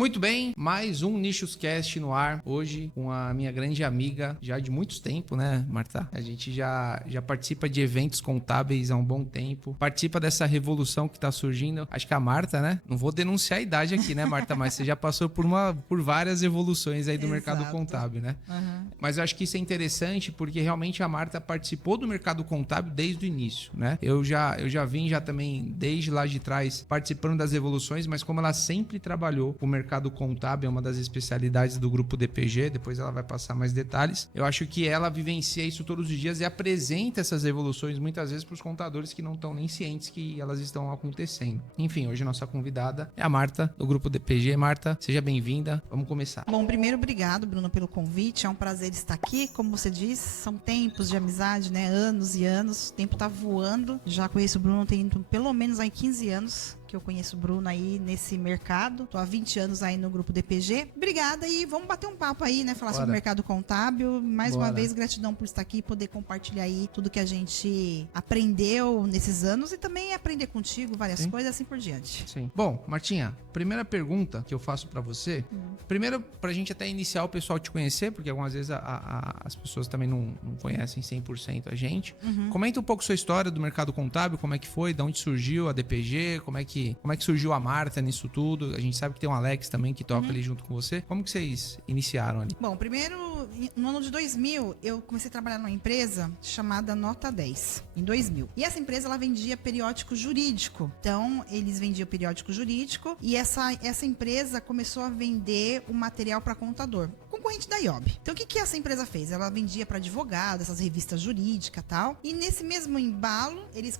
Muito bem, mais um Nichoscast no ar. Hoje com a minha grande amiga, já de muito tempo, né, Marta? A gente já participa de eventos contábeis há um bom tempo. Participa dessa revolução que tá surgindo. Acho que a Marta, né? Não vou denunciar a idade aqui, né, Marta? Mas você já passou por várias evoluções aí do mercado contábil, né? Uhum. Mas eu acho que isso é interessante porque realmente a Marta participou do mercado contábil desde o início, né? Eu já vim também desde lá de trás participando das evoluções, mas como ela sempre trabalhou com o mercado contábil, é uma das especialidades do grupo DPG, depois ela vai passar mais detalhes. Eu acho que ela vivencia isso todos os dias e apresenta essas evoluções muitas vezes para os contadores que não estão nem cientes que elas estão acontecendo. Enfim, hoje a nossa convidada é a Marta, do grupo DPG. Marta, seja bem-vinda. Vamos começar. Bom, primeiro, obrigado, Bruno, pelo convite. É um prazer estar aqui. Como você disse, são tempos de amizade, né? Anos e anos. O tempo tá voando. Já conheço o Bruno tem pelo menos aí 15 anos que eu conheço o Bruno aí nesse mercado. Tô há 20 anos aí no grupo DPG. Obrigada e vamos bater um papo aí, né? Falar sobre o mercado contábil. Mais uma vez, gratidão por estar aqui e poder compartilhar aí tudo que a gente aprendeu nesses anos e também aprender contigo várias coisas assim por diante. Sim. Bom, Martinha, primeira pergunta que eu faço pra você. Primeiro, pra gente até iniciar o pessoal te conhecer, porque algumas vezes as pessoas também não conhecem 100% a gente. Comenta um pouco sua história do mercado contábil, como é que foi, de onde surgiu a DPG, como é que surgiu a Marta nisso tudo. A gente sabe que tem o Alex também que toca ali junto com você. Como que vocês iniciaram ali? Bom, primeiro, no ano de 2000, eu comecei a trabalhar numa empresa chamada Nota 10, em 2000. E essa empresa, ela vendia periódico jurídico. Então, eles vendiam periódico jurídico e essa empresa começou a vender o material para contador, concorrente da IOB. Então, o que essa empresa fez? Ela vendia para advogado, essas revistas jurídicas e tal. E nesse mesmo embalo, eles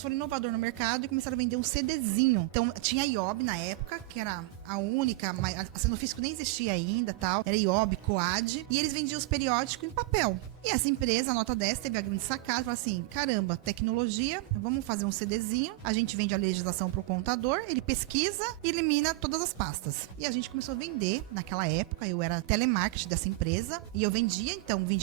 foram inovador no mercado e começaram a vender um CDzinho. Então, tinha a IOB na época, que era a única, a Cenofisco nem existia ainda, tal. Era IOB, Coad, e eles vendiam os periódicos em papel. E essa empresa, a Nota 10, teve a grande sacada, falou assim, caramba, tecnologia, vamos fazer um CDzinho, a gente vende a legislação pro contador, ele pesquisa e elimina todas as pastas. E a gente começou a vender, naquela época, eu era telemarketing dessa empresa, e eu vendia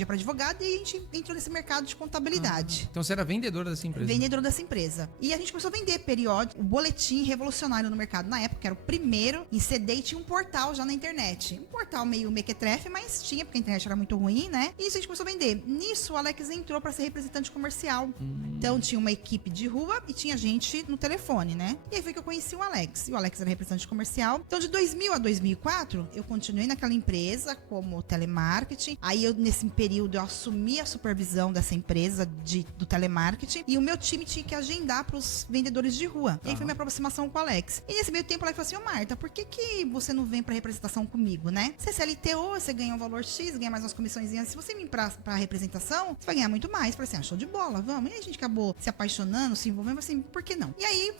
para advogado, e a gente entrou nesse mercado de contabilidade. Então você era vendedora dessa empresa? Vendedora dessa empresa. E a gente começou a vender periódico, o boletim revolucionário no mercado na época, era o primeiro em CD e tinha um portal já na internet. Um portal meio mequetrefe, mas tinha, porque a internet era muito ruim, né? E isso a gente começou a vender. Nisso, o Alex entrou para ser representante comercial. Então, tinha uma equipe de rua e tinha gente no telefone, né? E aí foi que eu conheci o Alex. E o Alex era representante comercial. Então, de 2000 a 2004, eu continuei naquela empresa como telemarketing. Aí, nesse período, eu assumi a supervisão dessa empresa do telemarketing. E o meu time tinha que agendar para os vendedores de rua. E aí foi minha aproximação com o Alex. E nesse meio tempo, o Alex falou assim, ô Marta, por que você não vem para representação comigo, né? Você é CLTO, você ganha um valor X, ganha mais umas comissõezinhas. Se você me para representação, você vai ganhar muito mais. Falei assim, show de bola, vamos. E aí a gente acabou se apaixonando, se envolvendo, assim, por que não? E aí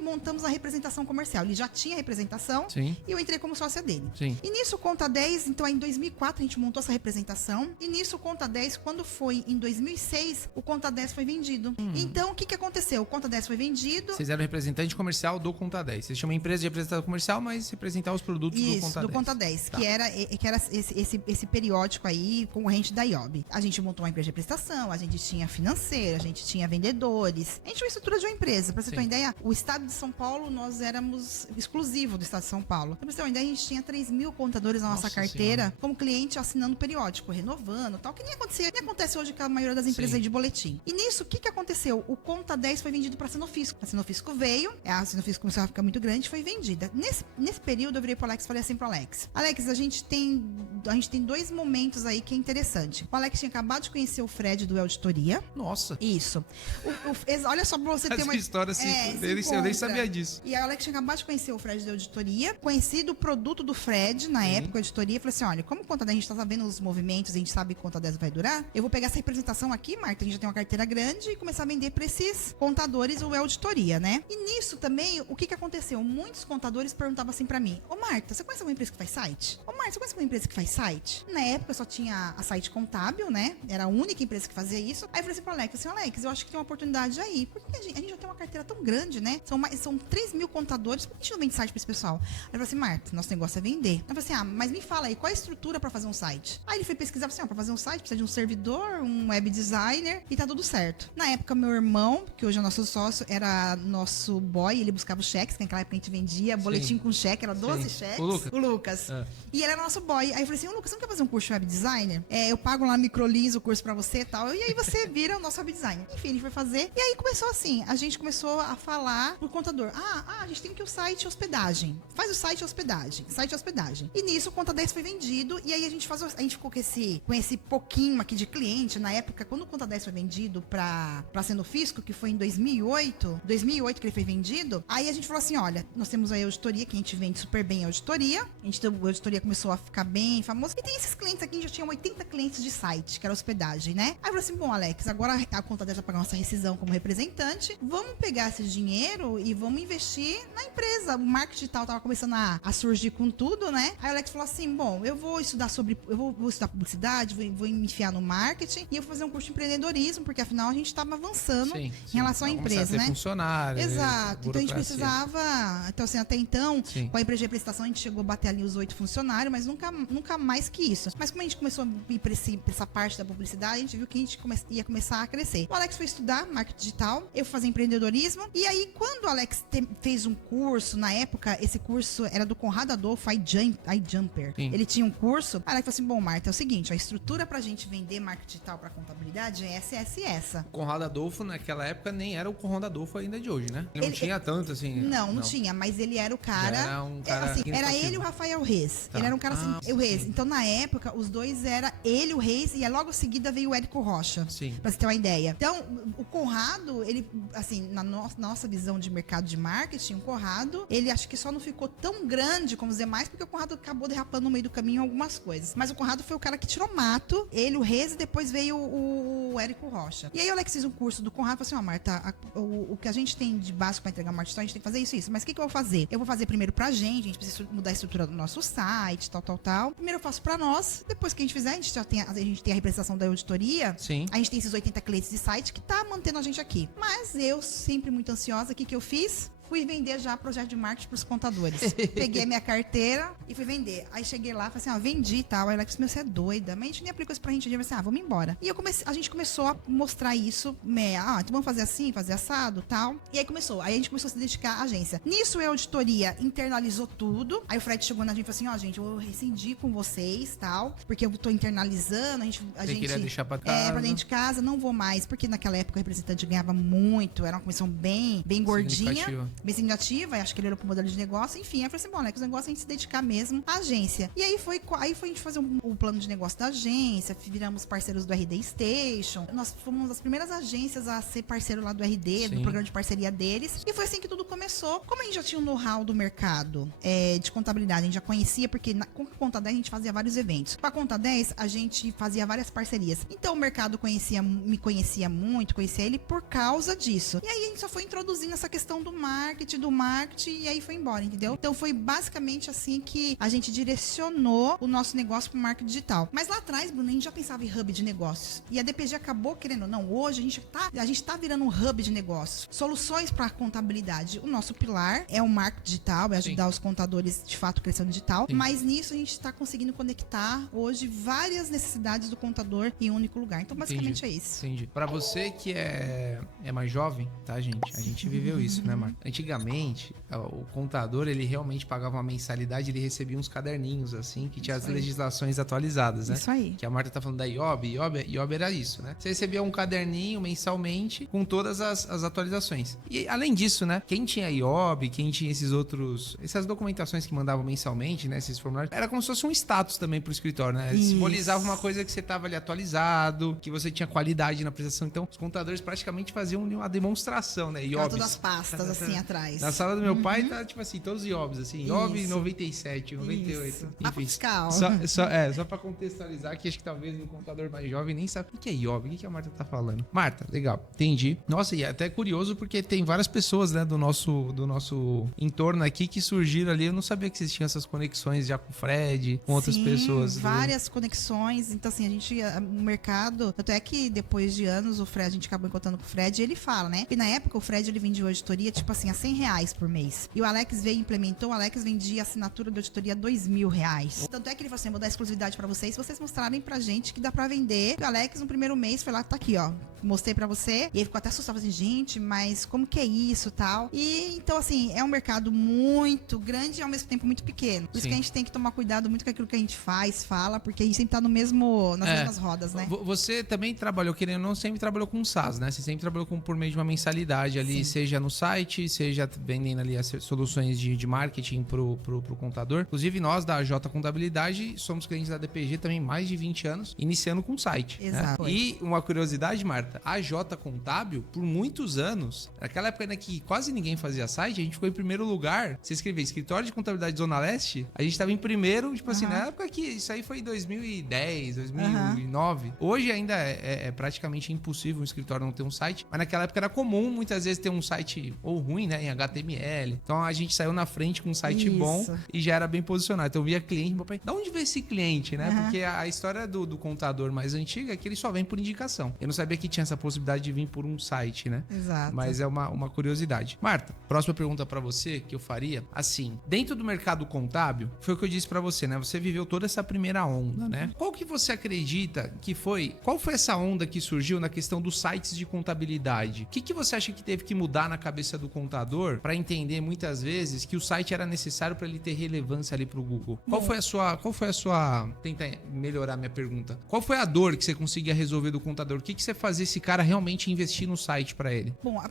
montamos a representação comercial. Ele já tinha representação. Sim. E eu entrei como sócia dele. Sim. E nisso o Conta 10, então aí em 2004 a gente montou essa representação. E nisso o Conta 10, quando foi em 2006, o Conta 10 foi vendido. Então o que aconteceu? O Conta 10 foi vendido. Vocês eram representante comercial do Conta 10. Vocês chamam empresa de representação comercial, mas representar os produtos do Conta 10. Do Conta 10, tá. que era esse periódico aí, concorrente da IOB. A gente montou uma empresa de prestação, a gente tinha financeira, a gente tinha vendedores. A gente tinha uma estrutura de uma empresa. Pra você ter uma ideia, o estado de São Paulo, nós éramos exclusivo do estado de São Paulo. Pra você ter uma ideia, a gente tinha 3.000 contadores na nossa carteira, senhora, como cliente assinando periódico, renovando, tal, que nem acontece hoje com a maioria das empresas aí de boletim. E nisso, o que aconteceu? O Conta 10 foi vendido pra Cenofisco. A Cenofisco veio, a Cenofisco começou a ficar muito grande, foi vendida. Nesse período, eu virei pro Alex e falei assim pro Alex, a gente tem dois momentos aí que é interessante. O Alex tinha acabado de conhecer o Fred do Auditoria. Nossa. Isso. Olha só pra você ter uma história assim, eu nem sabia disso. E a Alex tinha acabado de conhecer o Fred da Auditoria, conhecido o produto do Fred na época, a Auditoria, e falei assim, olha, como Conta 10 a gente tá sabendo os movimentos, a gente sabe que Conta 10 vai durar, eu vou pegar essa representação aqui, Marta, a gente já tem uma carteira grande, e começar a vender pra esses contadores o Auditoria, né? E nisso também, o que aconteceu? Muitos contadores perguntavam assim pra mim, ô Marta, você conhece alguma empresa que faz site? Ô Marta, você conhece alguma empresa que faz site? Na época só tinha a Site Contábil, né? Era a única empresa que fazia isso. Aí eu falei assim pro Alex, Alex, eu acho que tem uma oportunidade aí. Porque a gente já tem uma carteira tão grande, né? São 3.000 contadores, por que a gente não vende site pra esse pessoal? Aí eu falei assim, Marta, nosso negócio é vender. Eu falei assim, mas me fala aí, qual é a estrutura pra fazer um site? Aí ele foi pesquisar, assim, pra fazer um site precisa de um servidor, um web designer e tá tudo certo. Na época, meu irmão, que hoje é nosso sócio, era nosso boy, ele buscava os cheques, que naquela época a gente vendia boletim com cheque, cheque, era 12 cheques. O Lucas. E ele era nosso boy. Aí eu falei assim, Lucas, você não quer fazer um curso de web designer? Eu pago lá Microlins o curso pra você e tal. E aí você vira o nosso web designer. Enfim, ele foi fazer. E aí começou assim, a gente começou a falar pro contador. A gente tem que o site hospedagem. Faz o site hospedagem. E nisso o Conta 10 foi vendido. E aí a gente ficou com esse pouquinho aqui de cliente. Na época, quando o Conta 10 foi vendido pra Sendo Fisco, que foi em 2008 que ele foi vendido, aí a gente falou assim, olha, nós temos aí a auditoria, que a gente vende super bem a auditoria. A auditoria começou a ficar bem famosa. E tem esses clientes aqui, a gente já tinha 80 clientes de site, que era hospedagem, né? Aí eu falei assim, bom, Alex, agora a Conta 10 vai pagar nossa rescisão como representante. Vamos pegar esse dinheiro e vamos investir na empresa. O marketing digital tava começando a surgir com tudo, né? Aí o Alex falou assim, bom, eu vou estudar publicidade, vou me enfiar no marketing e eu vou fazer um curso de empreendedorismo, porque afinal a gente estava avançando em relação à empresa, né? Funcionário, exato. Então a gente precisava, então assim, até então, Sim. com a empresa de prestação a gente chegou a bater ali os 8 funcionários, mas nunca mais que isso. Mas como a gente começou a ir pra essa parte da publicidade, a gente viu que a gente ia começar a crescer. O Alex foi estudar marketing digital, eu fui fazer empreendedorismo, e aí quando o Alex fez um curso, na época, esse curso era do Conrado Adolfo, iJumper. Sim. Ele tinha um curso, a Alex falou assim, bom, Marta, é o seguinte, a estrutura pra gente vender marketing digital pra contabilidade é essa. O Conrado Adolfo, naquela época, nem era o Conrado Adolfo ainda de hoje, né? Ele não tinha tanto, assim... Não tinha, mas ele era o cara... Era um cara... era ele e o Rafael Reis. Tá. Ele era um cara assim, o Reis. Sim. Então, na época, os dois era ele, o Reis, e logo em seguida veio o Érico Rocha. Sim. Pra você ter uma ideia. Então, o Conrado, ele, assim, na nossa visão de mercado de marketing, o Conrado, ele acho que só não ficou tão grande como os demais, porque o Conrado acabou derrapando no meio do caminho algumas coisas. Mas o Conrado foi o cara que tirou mato, ele, o Reis, e depois veio o Érico Rocha. E aí o Alex fez um curso do Conrado e falou assim, Marta, o que a gente tem de básico pra entregar marketing, a gente tem que fazer isso. Mas o que eu vou fazer? Eu vou fazer primeiro pra gente precisa mudar a estrutura do nosso site, tal. Primeiro eu faço pra nós, depois que a gente fizer, a gente tem a representação da auditoria. Sim. A gente tem esses 80 clientes de site que tá mantendo a gente aqui. Mas eu, sempre muito ansiosa, o que eu fiz? Fui vender já projeto de marketing pros contadores. Peguei a minha carteira e fui vender. Aí cheguei lá, falei assim, vendi e tal. Aí ela disse, você é doida. Mas a gente nem aplicou isso pra gente. Eu falei assim, vamos embora. E a gente começou a mostrar isso. Então vamos fazer assim, fazer assado, tal. E aí começou. Aí a gente começou a se dedicar à agência. Nisso, a auditoria internalizou tudo. Aí o Fred chegou na gente e falou assim, gente, eu rescindi com vocês, tal. Porque eu tô internalizando. A gente queria deixar pra casa. Pra dentro de casa, não vou mais. Porque naquela época o representante ganhava muito. Era uma comissão bem gordinha. Bem significativa, acho que ele olhou pro modelo de negócio, enfim, eu falei assim, bom, Alex, o negócio é a gente se dedicar mesmo à agência. E aí foi a gente fazer o plano de negócio da agência, viramos parceiros do RD Station, nós fomos uma das primeiras agências a ser parceiro lá do RD, do programa de parceria deles, e foi assim que tudo começou. Como a gente já tinha um know-how do mercado de contabilidade, a gente já conhecia, porque com a Conta 10 a gente fazia vários eventos. Com a Conta 10, a gente fazia várias parcerias. Então o mercado me conhecia muito, conhecia ele por causa disso. E aí a gente só foi introduzindo essa questão do marketing, e aí foi embora, entendeu? Então foi basicamente assim que a gente direcionou o nosso negócio pro marketing digital. Mas lá atrás, Bruno, a gente já pensava em hub de negócios. E a DPG acabou querendo ou não. Hoje a gente tá virando um hub de negócios. Soluções para contabilidade. O nosso pilar é o marketing digital, é ajudar os contadores de fato a crescer no digital. Sim. Mas nisso a gente está conseguindo conectar hoje várias necessidades do contador em um único lugar. Então basicamente é isso. Entendi. Para você que é mais jovem, tá, gente? A gente viveu isso, né, Marta? Antigamente, o contador, ele realmente pagava uma mensalidade, ele recebia uns caderninhos, assim, que tinha as legislações atualizadas, né? Isso aí. Que a Marta tá falando da IOB era isso, né? Você recebia um caderninho mensalmente com todas as atualizações. E, além disso, né? Quem tinha IOB, quem tinha essas documentações que mandavam mensalmente, né? Esses formulários, era como se fosse um status também pro escritório, né? Isso. Simbolizava uma coisa que você tava ali atualizado, que você tinha qualidade na prestação. Então, os contadores praticamente faziam uma demonstração, né? IOBs. Todas as pastas, assim, atrás. Na sala do meu pai tá, tipo assim, todos os IOBs, assim, IOB 97, 98. Mapa fiscal. Só pra contextualizar, que acho que talvez o contador mais jovem nem sabe o que é IOB, o que a Marta tá falando. Marta, legal, entendi. Nossa, e é até curioso porque tem várias pessoas, né, do nosso entorno aqui que surgiram ali. Eu não sabia que existiam essas conexões já com o Fred, com outras pessoas. Várias conexões. Então, assim, no mercado, até que depois de anos, a gente acabou encontrando com o Fred e ele fala, né? E na época o Fred, ele vendia auditoria, tipo assim, R$100 por mês. E o Alex veio e implementou, o Alex vendia assinatura de auditoria R$2.000. Tanto é que ele falou assim, vou dar exclusividade pra vocês, se vocês mostrarem pra gente que dá pra vender. E o Alex, no primeiro mês, foi lá, tá aqui, ó. Mostrei pra você. E ele ficou até assustado, assim, gente, mas como que é isso e tal? E, então, assim, é um mercado muito grande e, ao mesmo tempo, muito pequeno. Por isso que a gente tem que tomar cuidado muito com aquilo que a gente faz, fala, porque a gente sempre tá nas mesmas rodas, né? Você também trabalhou, querendo ou não, sempre trabalhou com SaaS, né? Você sempre trabalhou por meio de uma mensalidade ali, seja no site, seja vendendo ali as soluções de marketing pro contador. Inclusive, nós da J Contabilidade somos clientes da DPG também mais de 20 anos, iniciando com site. Exato. Né? E uma curiosidade, Marta, a J Contábil, por muitos anos, naquela época ainda que quase ninguém fazia site, a gente ficou em primeiro lugar. Você escreveu Escritório de Contabilidade Zona Leste, a gente tava em primeiro, tipo assim, na época que isso aí foi em 2010, 2009. Hoje ainda é praticamente impossível um escritório não ter um site, mas naquela época era comum muitas vezes ter um site ou ruim, né, em HTML. Então a gente saiu na frente com um site bom e já era bem posicionado. Então eu via cliente, meu pai, da onde veio esse cliente, né? Porque a história do contador mais antiga é que ele só vem por indicação. Eu não sabia que tinha essa possibilidade de vir por um site, né? Exato. Mas é uma curiosidade. Marta, próxima pergunta pra você que eu faria, assim, dentro do mercado contábil, foi o que eu disse pra você, né? Você viveu toda essa primeira onda, né? Qual que você acredita que qual foi essa onda que surgiu na questão dos sites de contabilidade? O que você acha que teve que mudar na cabeça do contador pra entender muitas vezes que o site era necessário pra ele ter relevância ali pro Google? Qual foi a sua... Tenta melhorar minha pergunta. Qual foi a dor que você conseguia resolver do contador? O que você fazia esse cara realmente investir no site pra ele? Bom, a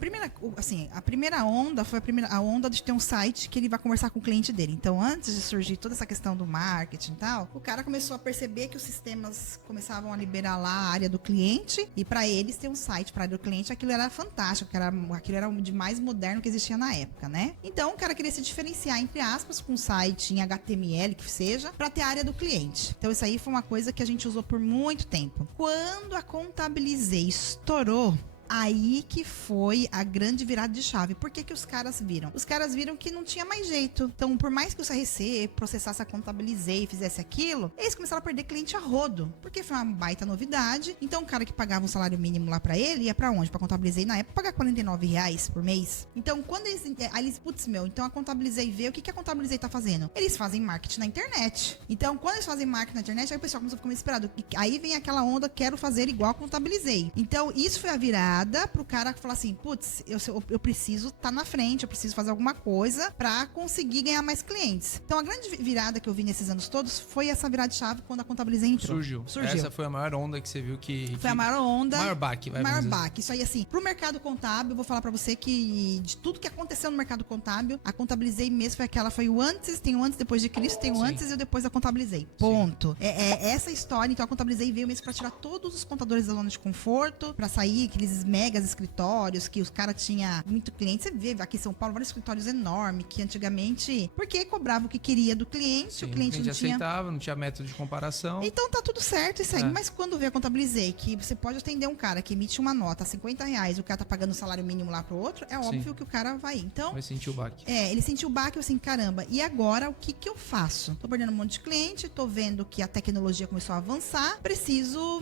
primeira onda foi a onda de ter um site que ele vai conversar com o cliente dele. Então, antes de surgir toda essa questão do marketing e tal, o cara começou a perceber que os sistemas começavam a liberar lá a área do cliente e pra eles ter um site pra área do cliente, aquilo era fantástico, aquilo era o de mais moderno que existia na época, né? Então, o cara queria se diferenciar, entre aspas, com um site em HTML, que seja, pra ter a área do cliente. Então, isso aí foi uma coisa que a gente usou por muito tempo. Quando a Contabilizei estourou, aí que foi a grande virada de chave. Por que que os caras viram? Os caras viram que não tinha mais jeito. Então, por mais que o CRC processasse a Contabilizei e fizesse aquilo, eles começaram a perder cliente a rodo, porque foi uma baita novidade. Então, o cara que pagava um salário mínimo lá pra ele, ia pra onde? Pra Contabilizei, na época, pagar R$49 por mês. Então, quando eles putz, então a Contabilizei vê, o que a Contabilizei tá fazendo? Eles fazem marketing na internet. Então, quando eles fazem marketing na internet, aí o pessoal começou a ficar meio esperado. Aí vem aquela onda, quero fazer igual a Contabilizei. Então, isso foi a virada pro cara falar assim, putz, eu preciso estar na frente, eu preciso fazer alguma coisa pra conseguir ganhar mais clientes. Então, a grande virada que eu vi nesses anos todos foi essa virada de chave quando a Contabilizei entrou. Surgiu. Essa foi a maior onda que você viu que... Foi a maior onda. Maior baque, vai. Maior baque. Isso aí, assim, pro mercado contábil, eu vou falar pra você que de tudo que aconteceu no mercado contábil, a Contabilizei mesmo foi o antes, tem o antes depois de Cristo, tem o antes e o depois da Contabilizei. Ponto. Essa história, então a Contabilizei veio mesmo pra tirar todos os contadores da zona de conforto, pra sair aqueles megas escritórios que os caras tinham muito cliente. Você vê aqui em São Paulo vários escritórios enormes que antigamente, porque cobrava o que queria do cliente, o cliente não tinha... aceitava, não tinha método de comparação. Então tá tudo certo e segue. Mas quando vê a Contabilizei, que você pode atender um cara que emite uma nota a R$50, o cara tá pagando o salário mínimo lá pro outro, é óbvio que o cara vai. Então, vai sentir o baque. Ele sentiu o baque, assim, caramba, e agora o que eu faço? Tô perdendo um monte de cliente, tô vendo que a tecnologia começou a avançar,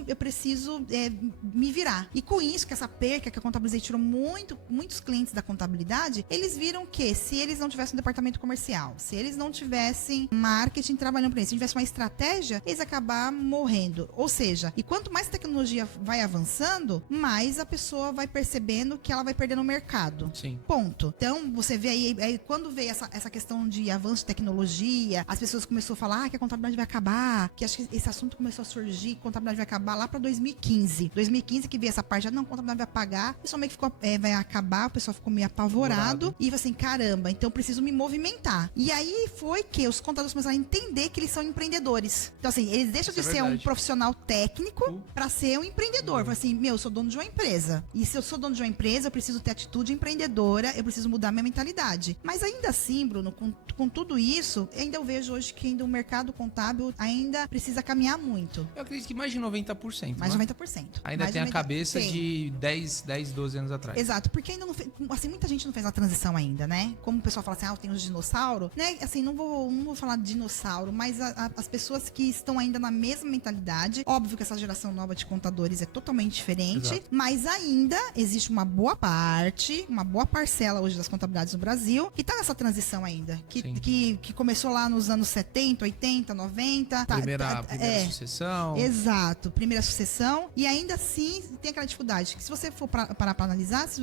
eu preciso me virar. E com isso, que essa perca que a Contabilizei tirou muitos clientes da contabilidade, eles viram que se eles não tivessem um departamento comercial, se eles não tivessem marketing trabalhando para isso, se tivesse uma estratégia, eles acabar morrendo. Ou seja, e quanto mais tecnologia vai avançando, mais a pessoa vai percebendo que ela vai perder no mercado. Sim. Ponto. Então, você vê aí quando veio essa questão de avanço de tecnologia, as pessoas começaram a falar que a contabilidade vai acabar, que acho que esse assunto começou a surgir, que a contabilidade vai acabar lá para 2015. 2015 que veio essa parte, não, a contabilidade vai apagar, o pessoal meio que ficou, vai acabar, o pessoal ficou meio apavorado e falou assim, caramba, então eu preciso me movimentar. E aí foi que os contadores começaram a entender que eles são empreendedores. Então assim, eles deixam de ser um profissional técnico para ser um empreendedor. Fala assim, eu sou dono de uma empresa. E se eu sou dono de uma empresa, eu preciso ter atitude empreendedora, eu preciso mudar minha mentalidade. Mas ainda assim, Bruno, com tudo isso, ainda eu vejo hoje que ainda o mercado contábil ainda precisa caminhar muito. Eu acredito que mais de 90%. Mais de né? 90%. Ainda mais tem a cabeça de 10, 12 anos atrás. Exato, porque ainda não fez, assim, muita gente não fez a transição ainda, né? Como o pessoal fala assim, tem os dinossauros, né? Assim, não vou falar de dinossauro, mas as pessoas que estão ainda na mesma mentalidade, óbvio que essa geração nova de contadores é totalmente diferente, Exato. mas ainda existe uma boa parte, uma boa parcela hoje das contabilidades no Brasil que tá nessa transição ainda, que começou lá nos anos 70, 80, 90. Primeira sucessão. Exato, primeira sucessão. E ainda assim tem aquela dificuldade, que se você for parar pra analisar, se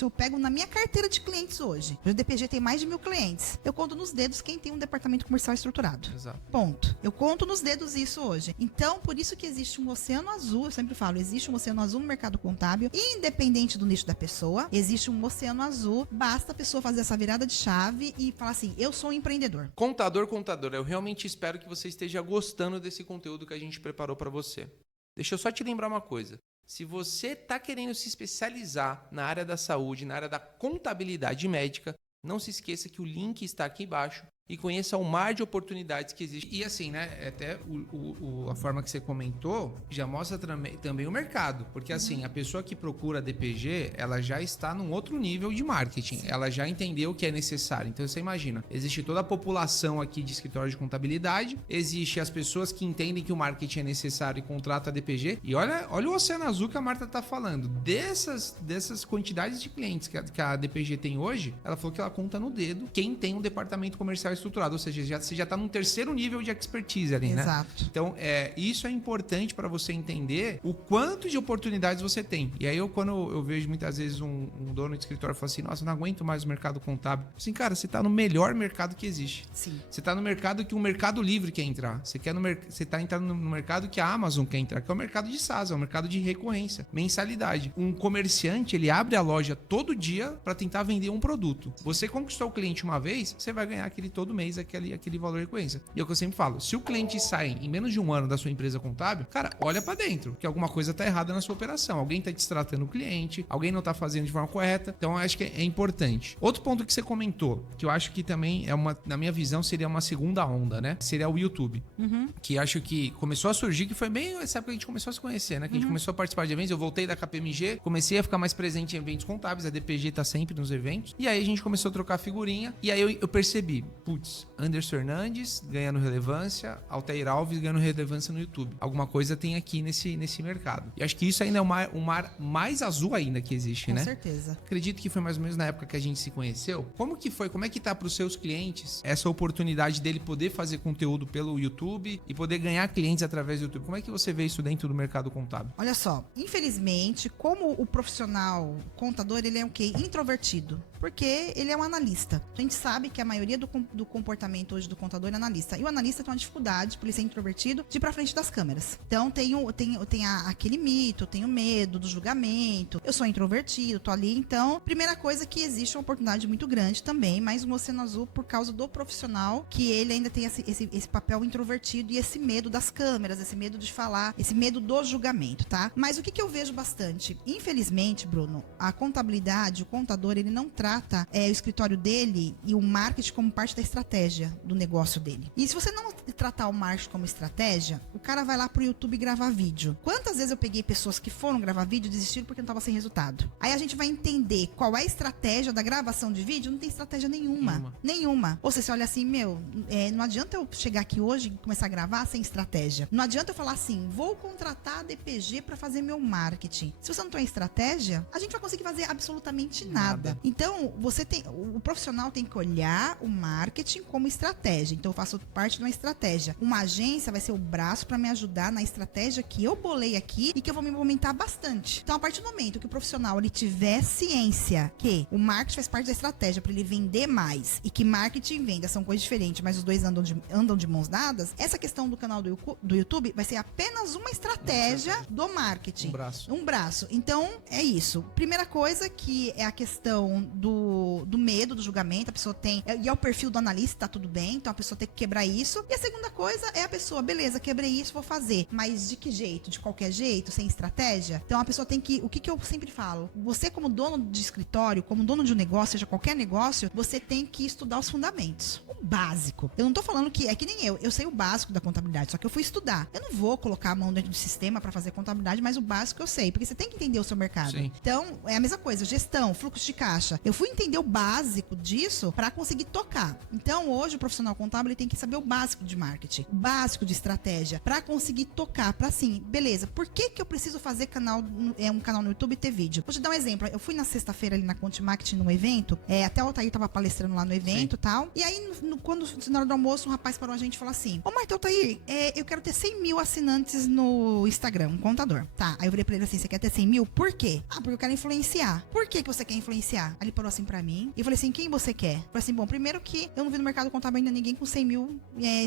eu pego na minha carteira de clientes hoje, o DPG tem mais de 1.000 clientes, eu conto nos dedos quem tem um departamento comercial estruturado. Exato. Ponto. Eu conto nos dedos isso hoje. Então, por isso que existe um oceano azul, eu sempre falo, existe um oceano azul no mercado contábil, independente do nicho da pessoa, existe um oceano azul, basta a pessoa fazer essa virada de chave e falar assim, eu sou um empreendedor. Contador, eu realmente espero que você esteja gostando desse conteúdo que a gente preparou para você. Deixa eu só te lembrar uma coisa. Se você está querendo se especializar na área da saúde, na área da contabilidade médica, não se esqueça que o link está aqui embaixo e conheça o mar de oportunidades que existe. E assim, né, até a forma que você comentou já mostra também o mercado, porque assim, a pessoa que procura DPG, ela já está num outro nível de marketing, ela já entendeu o que é necessário. Então você imagina, existe toda a população aqui de escritório de contabilidade, existe as pessoas que entendem que o marketing é necessário e contratam a DPG, e olha o oceano azul que a Marta tá falando, dessas quantidades de clientes que a DPG tem hoje, ela falou que ela conta no dedo quem tem um departamento comercial estruturado, ou seja, você já está num terceiro nível de expertise ali, né? Exato. Então, isso é importante para você entender o quanto de oportunidades você tem. E aí, quando eu vejo muitas vezes um dono de escritório fala assim, nossa, eu não aguento mais o mercado contábil. Assim, cara, você está no melhor mercado que existe. Sim. Você está no mercado que o Mercado Livre quer entrar. Você está entrando no mercado que a Amazon quer entrar, que é o mercado de SaaS, é o mercado de recorrência, mensalidade. Um comerciante, ele abre a loja todo dia para tentar vender um produto. Você conquistou o cliente uma vez, você vai ganhar todo mês aquele valor de recorrência. E é o que eu sempre falo, se o cliente sai em menos de um ano da sua empresa contábil, cara, olha pra dentro, que alguma coisa tá errada na sua operação. Alguém tá destratando o cliente, alguém não tá fazendo de forma correta. Então, eu acho que é importante. Outro ponto que você comentou, que eu acho que também na minha visão, seria uma segunda onda, né? Seria o YouTube. Que acho que começou a surgir, que foi bem essa época que a gente começou a se conhecer, né? Que a gente começou a participar de eventos, eu voltei da KPMG, comecei a ficar mais presente em eventos contábeis, a DPG tá sempre nos eventos. E aí a gente começou a trocar figurinha, e aí eu percebi, putz, Anderson Hernandes ganhando relevância, Altair Alves ganhando relevância no YouTube. Alguma coisa tem aqui nesse mercado. E acho que isso ainda é um mar mais azul ainda que existe, né? Com certeza. Acredito que foi mais ou menos na época que a gente se conheceu. Como que foi? Como é que tá para os seus clientes essa oportunidade dele poder fazer conteúdo pelo YouTube e poder ganhar clientes através do YouTube? Como é que você vê isso dentro do mercado contábil? Olha só, infelizmente, como o profissional contador, ele é o quê? Introvertido. Porque ele é um analista. A gente sabe que a maioria do comportamento hoje do contador é analista. E o analista tem uma dificuldade, por ele ser introvertido, de ir pra frente das câmeras. Então tem aquele mito, tem o medo do julgamento. Eu sou introvertido, tô ali. Então, primeira coisa que existe uma oportunidade muito grande também, mais um oceano azul por causa do profissional, que ele ainda tem esse papel introvertido e esse medo das câmeras, esse medo de falar, esse medo do julgamento, tá? Mas o que eu vejo bastante? Infelizmente, Bruno, a contabilidade, o contador, ele não trata o escritório dele e o marketing como parte da estratégia do negócio dele. E se você não tratar o marketing como estratégia, o cara vai lá pro YouTube gravar vídeo. Quantas vezes eu peguei pessoas que foram gravar vídeo e desistiram porque não tava sem resultado? Aí a gente vai entender qual é a estratégia da gravação de vídeo. Não tem estratégia nenhuma. Ou seja, você olha assim, não adianta eu chegar aqui hoje e começar a gravar sem estratégia. Não adianta eu falar assim, vou contratar a DPG para fazer meu marketing. Se você não tem estratégia, a gente vai conseguir fazer absolutamente nada. Então, o profissional tem que olhar o marketing como estratégia. Então, eu faço parte de uma estratégia. Uma agência vai ser o braço para me ajudar na estratégia que eu bolei aqui e que eu vou me movimentar bastante. Então, a partir do momento que o profissional ele tiver ciência que o marketing faz parte da estratégia para ele vender mais e que marketing e venda são coisas diferentes, mas os dois andam de mãos dadas, essa questão do canal do YouTube vai ser apenas uma estratégia do marketing. Um braço. Então, é isso. Primeira coisa que é a questão do do medo, do julgamento, a pessoa tem... E é o perfil do analista, tá tudo bem, então a pessoa tem que quebrar isso. E a segunda coisa é a pessoa, beleza, quebrei isso, vou fazer. Mas de que jeito? De qualquer jeito? Sem estratégia? Então a pessoa tem que... O que eu sempre falo? Você como dono de escritório, como dono de um negócio, seja qualquer negócio, você tem que estudar os fundamentos. O básico. Eu não tô falando que... É que nem eu sei o básico da contabilidade, só que eu fui estudar. Eu não vou colocar a mão dentro do sistema para fazer contabilidade, mas o básico eu sei, porque você tem que entender o seu mercado. Sim. Então, é a mesma coisa, gestão, fluxo de caixa. Eu fui entender o básico disso para conseguir tocar. Então, hoje o profissional contábil ele tem que saber o básico de marketing, o básico de estratégia, para conseguir tocar, para assim, beleza, por que eu preciso fazer um canal no YouTube e ter vídeo? Vou te dar um exemplo. Eu fui na sexta-feira ali na Conte Marketing num evento, até o Altair tava palestrando lá no evento e tal, e aí quando na hora do almoço um rapaz parou a gente e falou assim: ô Marta, Altair, eu quero ter 100 mil assinantes no Instagram, um contador. Tá, aí eu virei pra ele assim: você quer ter 100 mil? Por quê? Ah, porque eu quero influenciar. Por que você quer influenciar? Aí ele parou assim pra mim e eu falei assim: quem você quer? Eu falei assim: bom, primeiro que eu não vi no mercado contábil ainda ninguém com 100 mil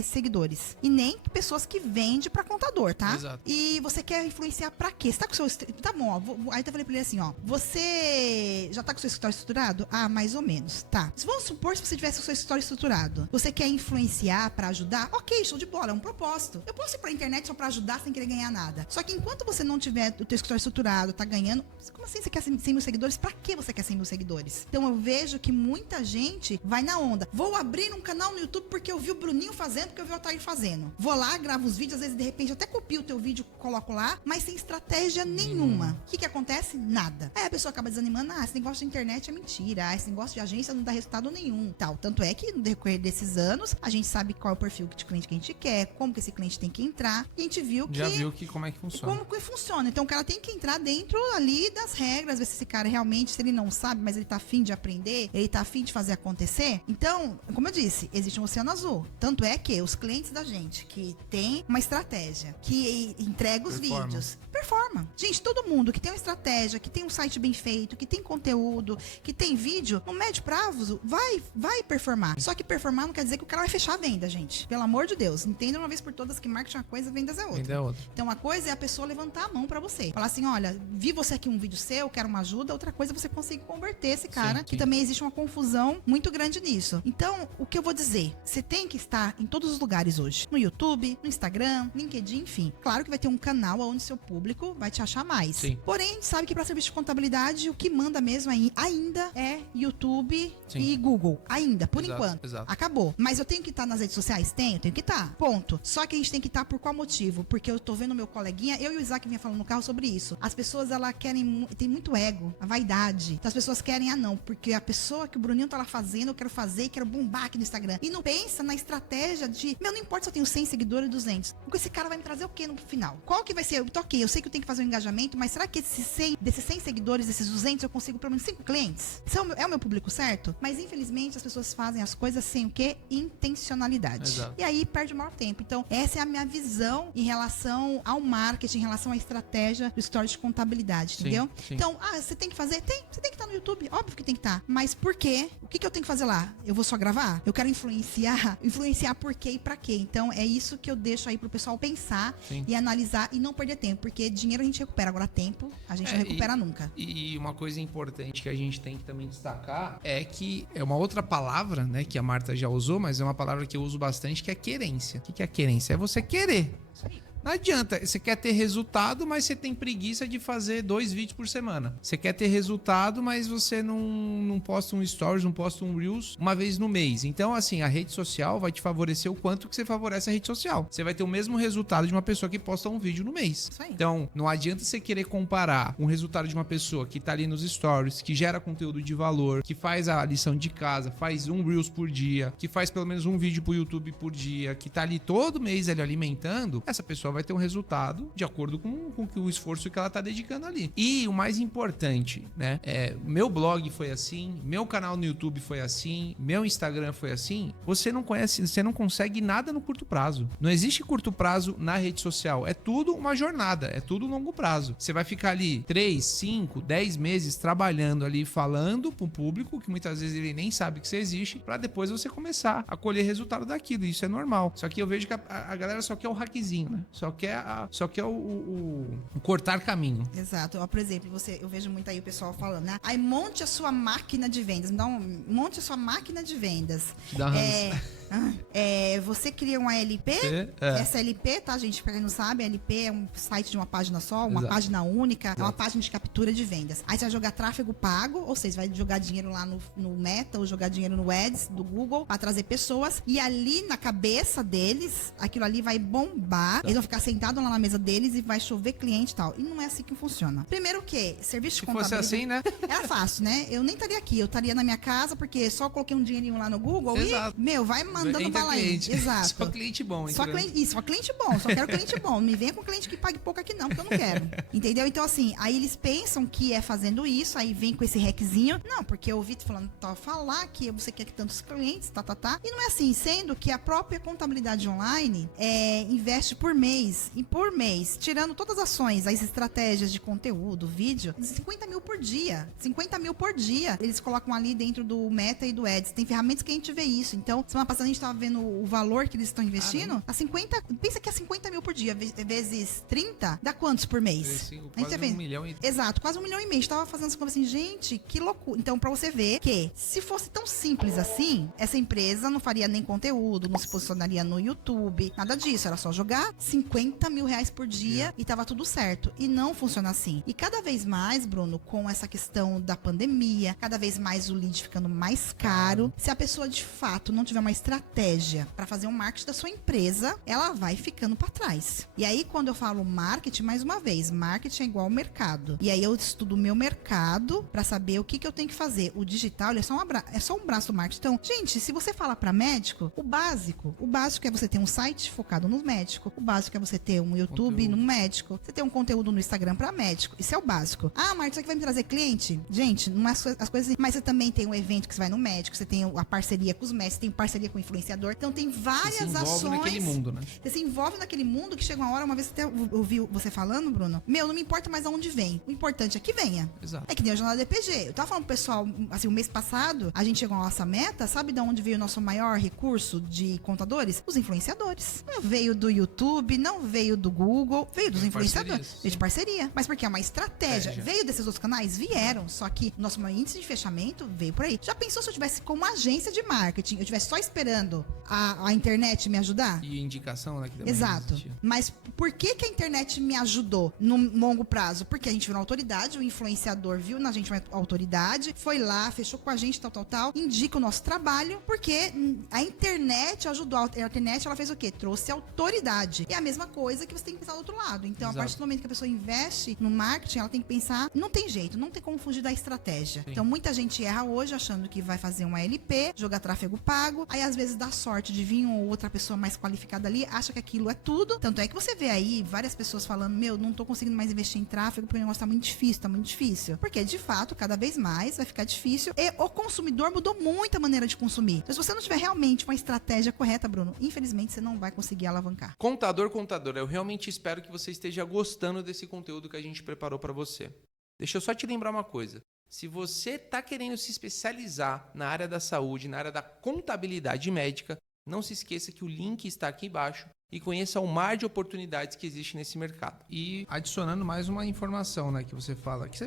seguidores. E nem pessoas que vendem pra contador, tá? Exato. E você quer influenciar pra quê? Você tá com o seu... Tá bom, ó. Aí eu falei pra ele assim, ó: você já tá com o seu escritório estruturado? Ah, mais ou menos. Tá. Vamos supor se você tivesse o seu escritório estruturado. Você quer influenciar pra ajudar? Ok, show de bola, é um propósito. Eu posso ir pra internet só pra ajudar sem querer ganhar nada. Só que enquanto você não tiver o teu escritório estruturado, tá ganhando... Como assim você quer 100 mil seguidores? Pra que você quer 100 mil seguidores? Então eu vejo que muita gente vai na onda. Vou abrir um canal no YouTube porque eu vi o Bruninho fazendo, porque eu vi o Altair fazendo. Vou lá, gravo os vídeos, às vezes de repente até copio o teu vídeo, coloco lá, mas sem estratégia nenhuma. O que acontece? Nada. Aí a pessoa acaba desanimando: ah, esse negócio de internet é mentira, esse negócio de agência não dá resultado nenhum, tal. Tanto é que no decorrer desses anos, a gente sabe qual é o perfil de cliente que a gente quer, como que esse cliente tem que entrar, e a gente viu que... Já viu como é que funciona. Como que funciona. Então o cara tem que entrar dentro ali das regras, ver se esse cara realmente, se ele não sabe, mas ele tá afim de aprender, ele tá afim de fazer acontecer. Então, como eu disse, existe um oceano azul. Tanto é que os clientes da gente que tem uma estratégia, que entrega os vídeos, performa. Gente, todo mundo que tem uma estratégia, que tem um site bem feito, que tem conteúdo, que tem vídeo, no médio prazo, vai performar. Só que performar não quer dizer que o cara vai fechar a venda, gente. Pelo amor de Deus. Entenda uma vez por todas que marketing é uma coisa, vendas é outra. Venda é outra. Então, uma coisa é a pessoa levantar a mão pra você. Falar assim: olha, vi você aqui um vídeo seu, quero uma ajuda. Outra coisa é você conseguir converter esse cara, que também existe uma confusão muito grande nisso. Então, o que eu vou dizer? Você tem que estar em todos os lugares hoje. No YouTube, no Instagram, LinkedIn, enfim. Claro que vai ter um canal onde seu público vai te achar mais. Sim. Porém, a gente sabe que para serviço de contabilidade, o que manda mesmo aí ainda é YouTube e Google. Ainda, por enquanto. Exato. Acabou. Mas eu tenho que estar nas redes sociais? Tenho que estar. Ponto. Só que a gente tem que estar por qual motivo? Porque eu tô vendo meu coleguinha, eu e o Isaac vinha falando no carro sobre isso. As pessoas, elas querem... Tem muito ego, a vaidade. Então as pessoas querem, não, porque a pessoa que o Bruninho tá lá fazendo, eu quero fazer, quero bombar aqui no Instagram. E não pensa na estratégia de, não importa se eu tenho 100 seguidores ou 200. Porque esse cara vai me trazer o quê no final? Qual que vai ser? Ok, eu sei que eu tenho que fazer um engajamento, mas será que desses 100 seguidores, desses 200, eu consigo pelo menos 5 clientes? Esse é o meu público certo? Mas infelizmente as pessoas fazem as coisas sem o quê? Intencionalidade. Exato. E aí perde o maior tempo. Então essa é a minha visão em relação ao marketing, em relação à estratégia do escritório de contabilidade, entendeu? Sim. Então, você tem que fazer? Você tem que estar no YouTube, óbvio que tem que estar. Mas por quê? O que eu tenho que fazer lá? Eu vou só gravar? Eu quero influenciar? Influenciar por quê e pra quê? Então, é isso que eu deixo aí pro pessoal pensar e analisar e não perder tempo, porque dinheiro a gente recupera, agora tempo a gente não recupera nunca. E uma coisa importante que a gente tem que também destacar é que é uma outra palavra, né, que a Marta já usou, mas é uma palavra que eu uso bastante, que é querência. O que é querência? É você querer. Isso aí. Não adianta, você quer ter resultado, mas você tem preguiça de fazer 2 vídeos por semana. Você quer ter resultado, mas você não posta um stories, não posta um reels uma vez no mês. Então, assim, a rede social vai te favorecer o quanto que você favorece a rede social. Você vai ter o mesmo resultado de uma pessoa que posta um vídeo no mês. Isso aí. Então, não adianta você querer comparar um resultado de uma pessoa que tá ali nos stories, que gera conteúdo de valor, que faz a lição de casa, faz um reels por dia, que faz pelo menos um vídeo pro YouTube por dia, que tá ali todo mês ali alimentando. Essa pessoa vai ter um resultado de acordo com o esforço que ela tá dedicando ali. E o mais importante, né? Meu blog foi assim, meu canal no YouTube foi assim, meu Instagram foi assim. Você não consegue nada no curto prazo. Não existe curto prazo na rede social. É tudo uma jornada, é tudo longo prazo. Você vai ficar ali 3, 5, 10 meses trabalhando ali, falando pro público, que muitas vezes ele nem sabe que você existe, pra depois você começar a colher resultado daquilo. Isso é normal. Só que eu vejo que a galera só quer o hackzinho, né? Só quer o cortar caminho. Exato. Ó, por exemplo, eu vejo muito aí o pessoal falando, né? Aí monte a sua máquina de vendas. Monte a sua máquina de vendas. Dá Você cria uma LP. Essa LP, tá, gente? Pra quem não sabe, a LP é um site de uma página só, uma página única. É uma página de captura de vendas. Aí você vai jogar tráfego pago, ou seja, vai jogar dinheiro lá no Meta, ou jogar dinheiro no Ads do Google, pra trazer pessoas. E ali na cabeça deles, aquilo ali vai bombar. Eles vão ficar sentados lá na mesa deles e vai chover cliente e tal. E não é assim que funciona. Primeiro que, serviço de contabilidade... Se fosse assim, né? Era fácil, né? Eu nem estaria aqui. Eu estaria na minha casa, porque só coloquei um dinheirinho lá no Google. Exato. E, vai mandando bala aí. Exato. Só cliente bom. Só cliente bom. Só quero cliente bom. Não me venha com cliente que pague pouco aqui não, porque eu não quero. Entendeu? Então, assim, aí eles pensam que é fazendo isso, aí vem com esse hackzinho. Não, porque eu ouvi falando, falar que você quer que tantos clientes, E não é assim, sendo que a própria contabilidade online investe por mês. E por mês, tirando todas as ações, as estratégias de conteúdo, vídeo, 50 mil por dia. 50 mil por dia. Eles colocam ali dentro do Meta e do Ads. Tem ferramentas que a gente vê isso. Então, semana passada a gente estava vendo o valor que eles estão investindo. Pensa que é 50 mil por dia, vezes 30, dá quantos por mês? Quase 1 milhão. Exato, quase 1,5 milhão. A gente tava fazendo essa conversa assim, gente, que loucura. Então, pra você ver que, se fosse tão simples assim, essa empresa não faria nem conteúdo, não se posicionaria no YouTube, nada disso. Era só jogar 50 mil reais por dia e tava tudo certo. E não funciona assim. E cada vez mais, Bruno, com essa questão da pandemia, cada vez mais o lead ficando mais caro. Se a pessoa de fato não tiver uma estratégia para fazer um marketing da sua empresa, ela vai ficando para trás. E aí, quando eu falo marketing, mais uma vez, marketing é igual ao mercado. E aí eu estudo o meu mercado para saber o que eu tenho que fazer. O digital, ele é só um braço do marketing. Então, gente, se você fala para médico, o básico é você ter um site focado no médico. O básico é você ter um YouTube no médico. Você ter um conteúdo no Instagram para médico. Isso é o básico. Ah, Marta, isso aqui vai me trazer cliente? Gente, não é as coisas assim. Mas você também tem um evento que você vai no médico, você tem a parceria com os médicos, tem parceria com o influenciador. Então tem várias ações. Você se envolve naquele mundo, né? Você se envolve naquele mundo que chega uma hora, uma vez até ouvi você falando, Bruno, não me importa mais aonde vem. O importante é que venha. Exato. É que nem a jornada DPG. Eu tava falando pro pessoal, assim, o mês passado, a gente chegou à nossa meta, sabe de onde veio o nosso maior recurso de contadores? Os influenciadores. Não veio do YouTube, não veio do Google, veio dos influenciadores. Veio de parceria. Mas porque é uma estratégia. Veio desses outros canais? Vieram. Só que nosso maior índice de fechamento veio por aí. Já pensou se eu tivesse como agência de marketing, eu estivesse só esperando a internet me ajudar? E indicação, né? Que também Exato. existia. Mas por que a internet me ajudou no longo prazo? Porque a gente virou autoridade, o influenciador viu na gente uma autoridade, foi lá, fechou com a gente, tal, indica o nosso trabalho, porque a internet ajudou. A internet, ela fez o quê? Trouxe autoridade. E é a mesma coisa que você tem que pensar do outro lado. Então, a partir do momento que a pessoa investe no marketing, ela tem que pensar, não tem jeito, não tem como fugir da estratégia. Sim. Então, muita gente erra hoje achando que vai fazer uma LP, jogar tráfego pago, aí às vezes dá sorte de vir uma ou outra pessoa mais qualificada ali, acha que aquilo é tudo. Tanto é que você vê aí várias pessoas falando, não tô conseguindo mais investir em tráfego porque o negócio tá muito difícil. Porque, de fato, cada vez mais vai ficar difícil e o consumidor mudou muito a maneira de consumir. Então, se você não tiver realmente uma estratégia correta, Bruno, infelizmente você não vai conseguir alavancar. Contador, eu realmente espero que você esteja gostando desse conteúdo que a gente preparou para você. Deixa eu só te lembrar uma coisa. Se você tá querendo se especializar na área da saúde, na área da contabilidade médica, não se esqueça que o link está aqui embaixo e conheça o mar de oportunidades que existe nesse mercado. E adicionando mais uma informação, né, que você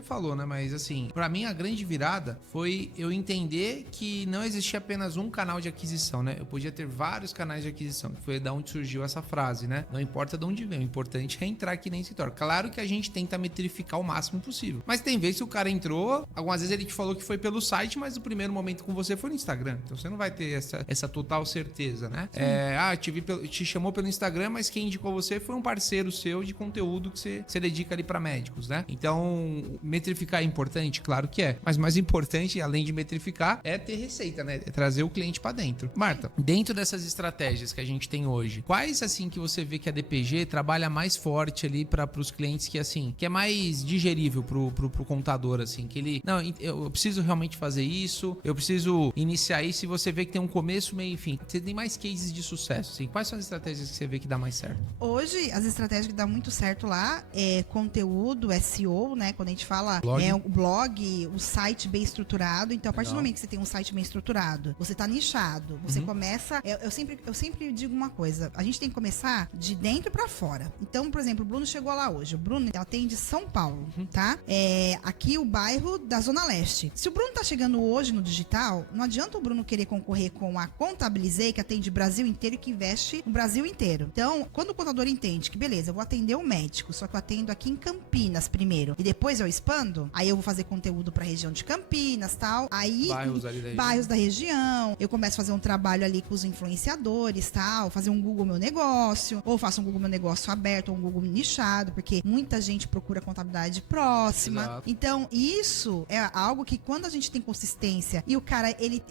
falou, né, mas assim, para mim a grande virada foi eu entender que não existia apenas um canal de aquisição, né? Eu podia ter vários canais de aquisição, que foi da onde surgiu essa frase, né? Não importa de onde vem, o importante é entrar aqui nesse setor. Claro que a gente tenta metrificar o máximo possível, mas tem vezes que o cara entrou, algumas vezes ele te falou que foi pelo site, mas o primeiro momento com você foi no Instagram, então você não vai ter essa total certeza, né? Te chamou pelo Instagram, mas quem indicou você foi um parceiro seu de conteúdo que você dedica ali para médicos, né? Então, metrificar é importante? Claro que é. Mas mais importante, além de metrificar, é ter receita, né? É trazer o cliente para dentro. Marta, dentro dessas estratégias que a gente tem hoje, quais, assim, que você vê que a DPG trabalha mais forte ali para os clientes que, assim, que é mais digerível pro contador, assim, que ele, não, eu preciso realmente fazer isso, eu preciso iniciar isso, e você vê que tem um começo, meio e fim. Você tem mais cases de sucesso, assim. Quais são as estratégias que você vê que dá mais certo? Hoje, as estratégias que dá muito certo lá é conteúdo, SEO, né? Quando a gente fala Blog. o blog, o site bem estruturado. Então, a partir do Legal. momento que você tem um site bem estruturado, você tá nichado, você começa... Eu sempre digo uma coisa, a gente tem que começar de dentro pra fora. Então, por exemplo, o Bruno chegou lá hoje. O Bruno, ela atende São Paulo, tá? Aqui o bairro da Zona Leste. Se o Bruno tá chegando hoje no digital, não adianta o Bruno querer concorrer com a Contabilizei, que atende o Brasil inteiro e que investe no Brasil inteiro. Então, quando o contador entende que, beleza, eu vou atender o médico, só que eu atendo aqui em Campinas primeiro, e depois eu expando, aí eu vou fazer conteúdo pra região de Campinas, tal. Aí, Bairros ali da região. bairros da região, eu começo a fazer um trabalho ali com os influenciadores, tal, fazer um Google Meu Negócio, ou faço um Google Meu Negócio aberto, ou um Google nichado, porque muita gente procura contabilidade próxima. Exato. Então, isso é algo que quando a gente tem consistência e o cara, ele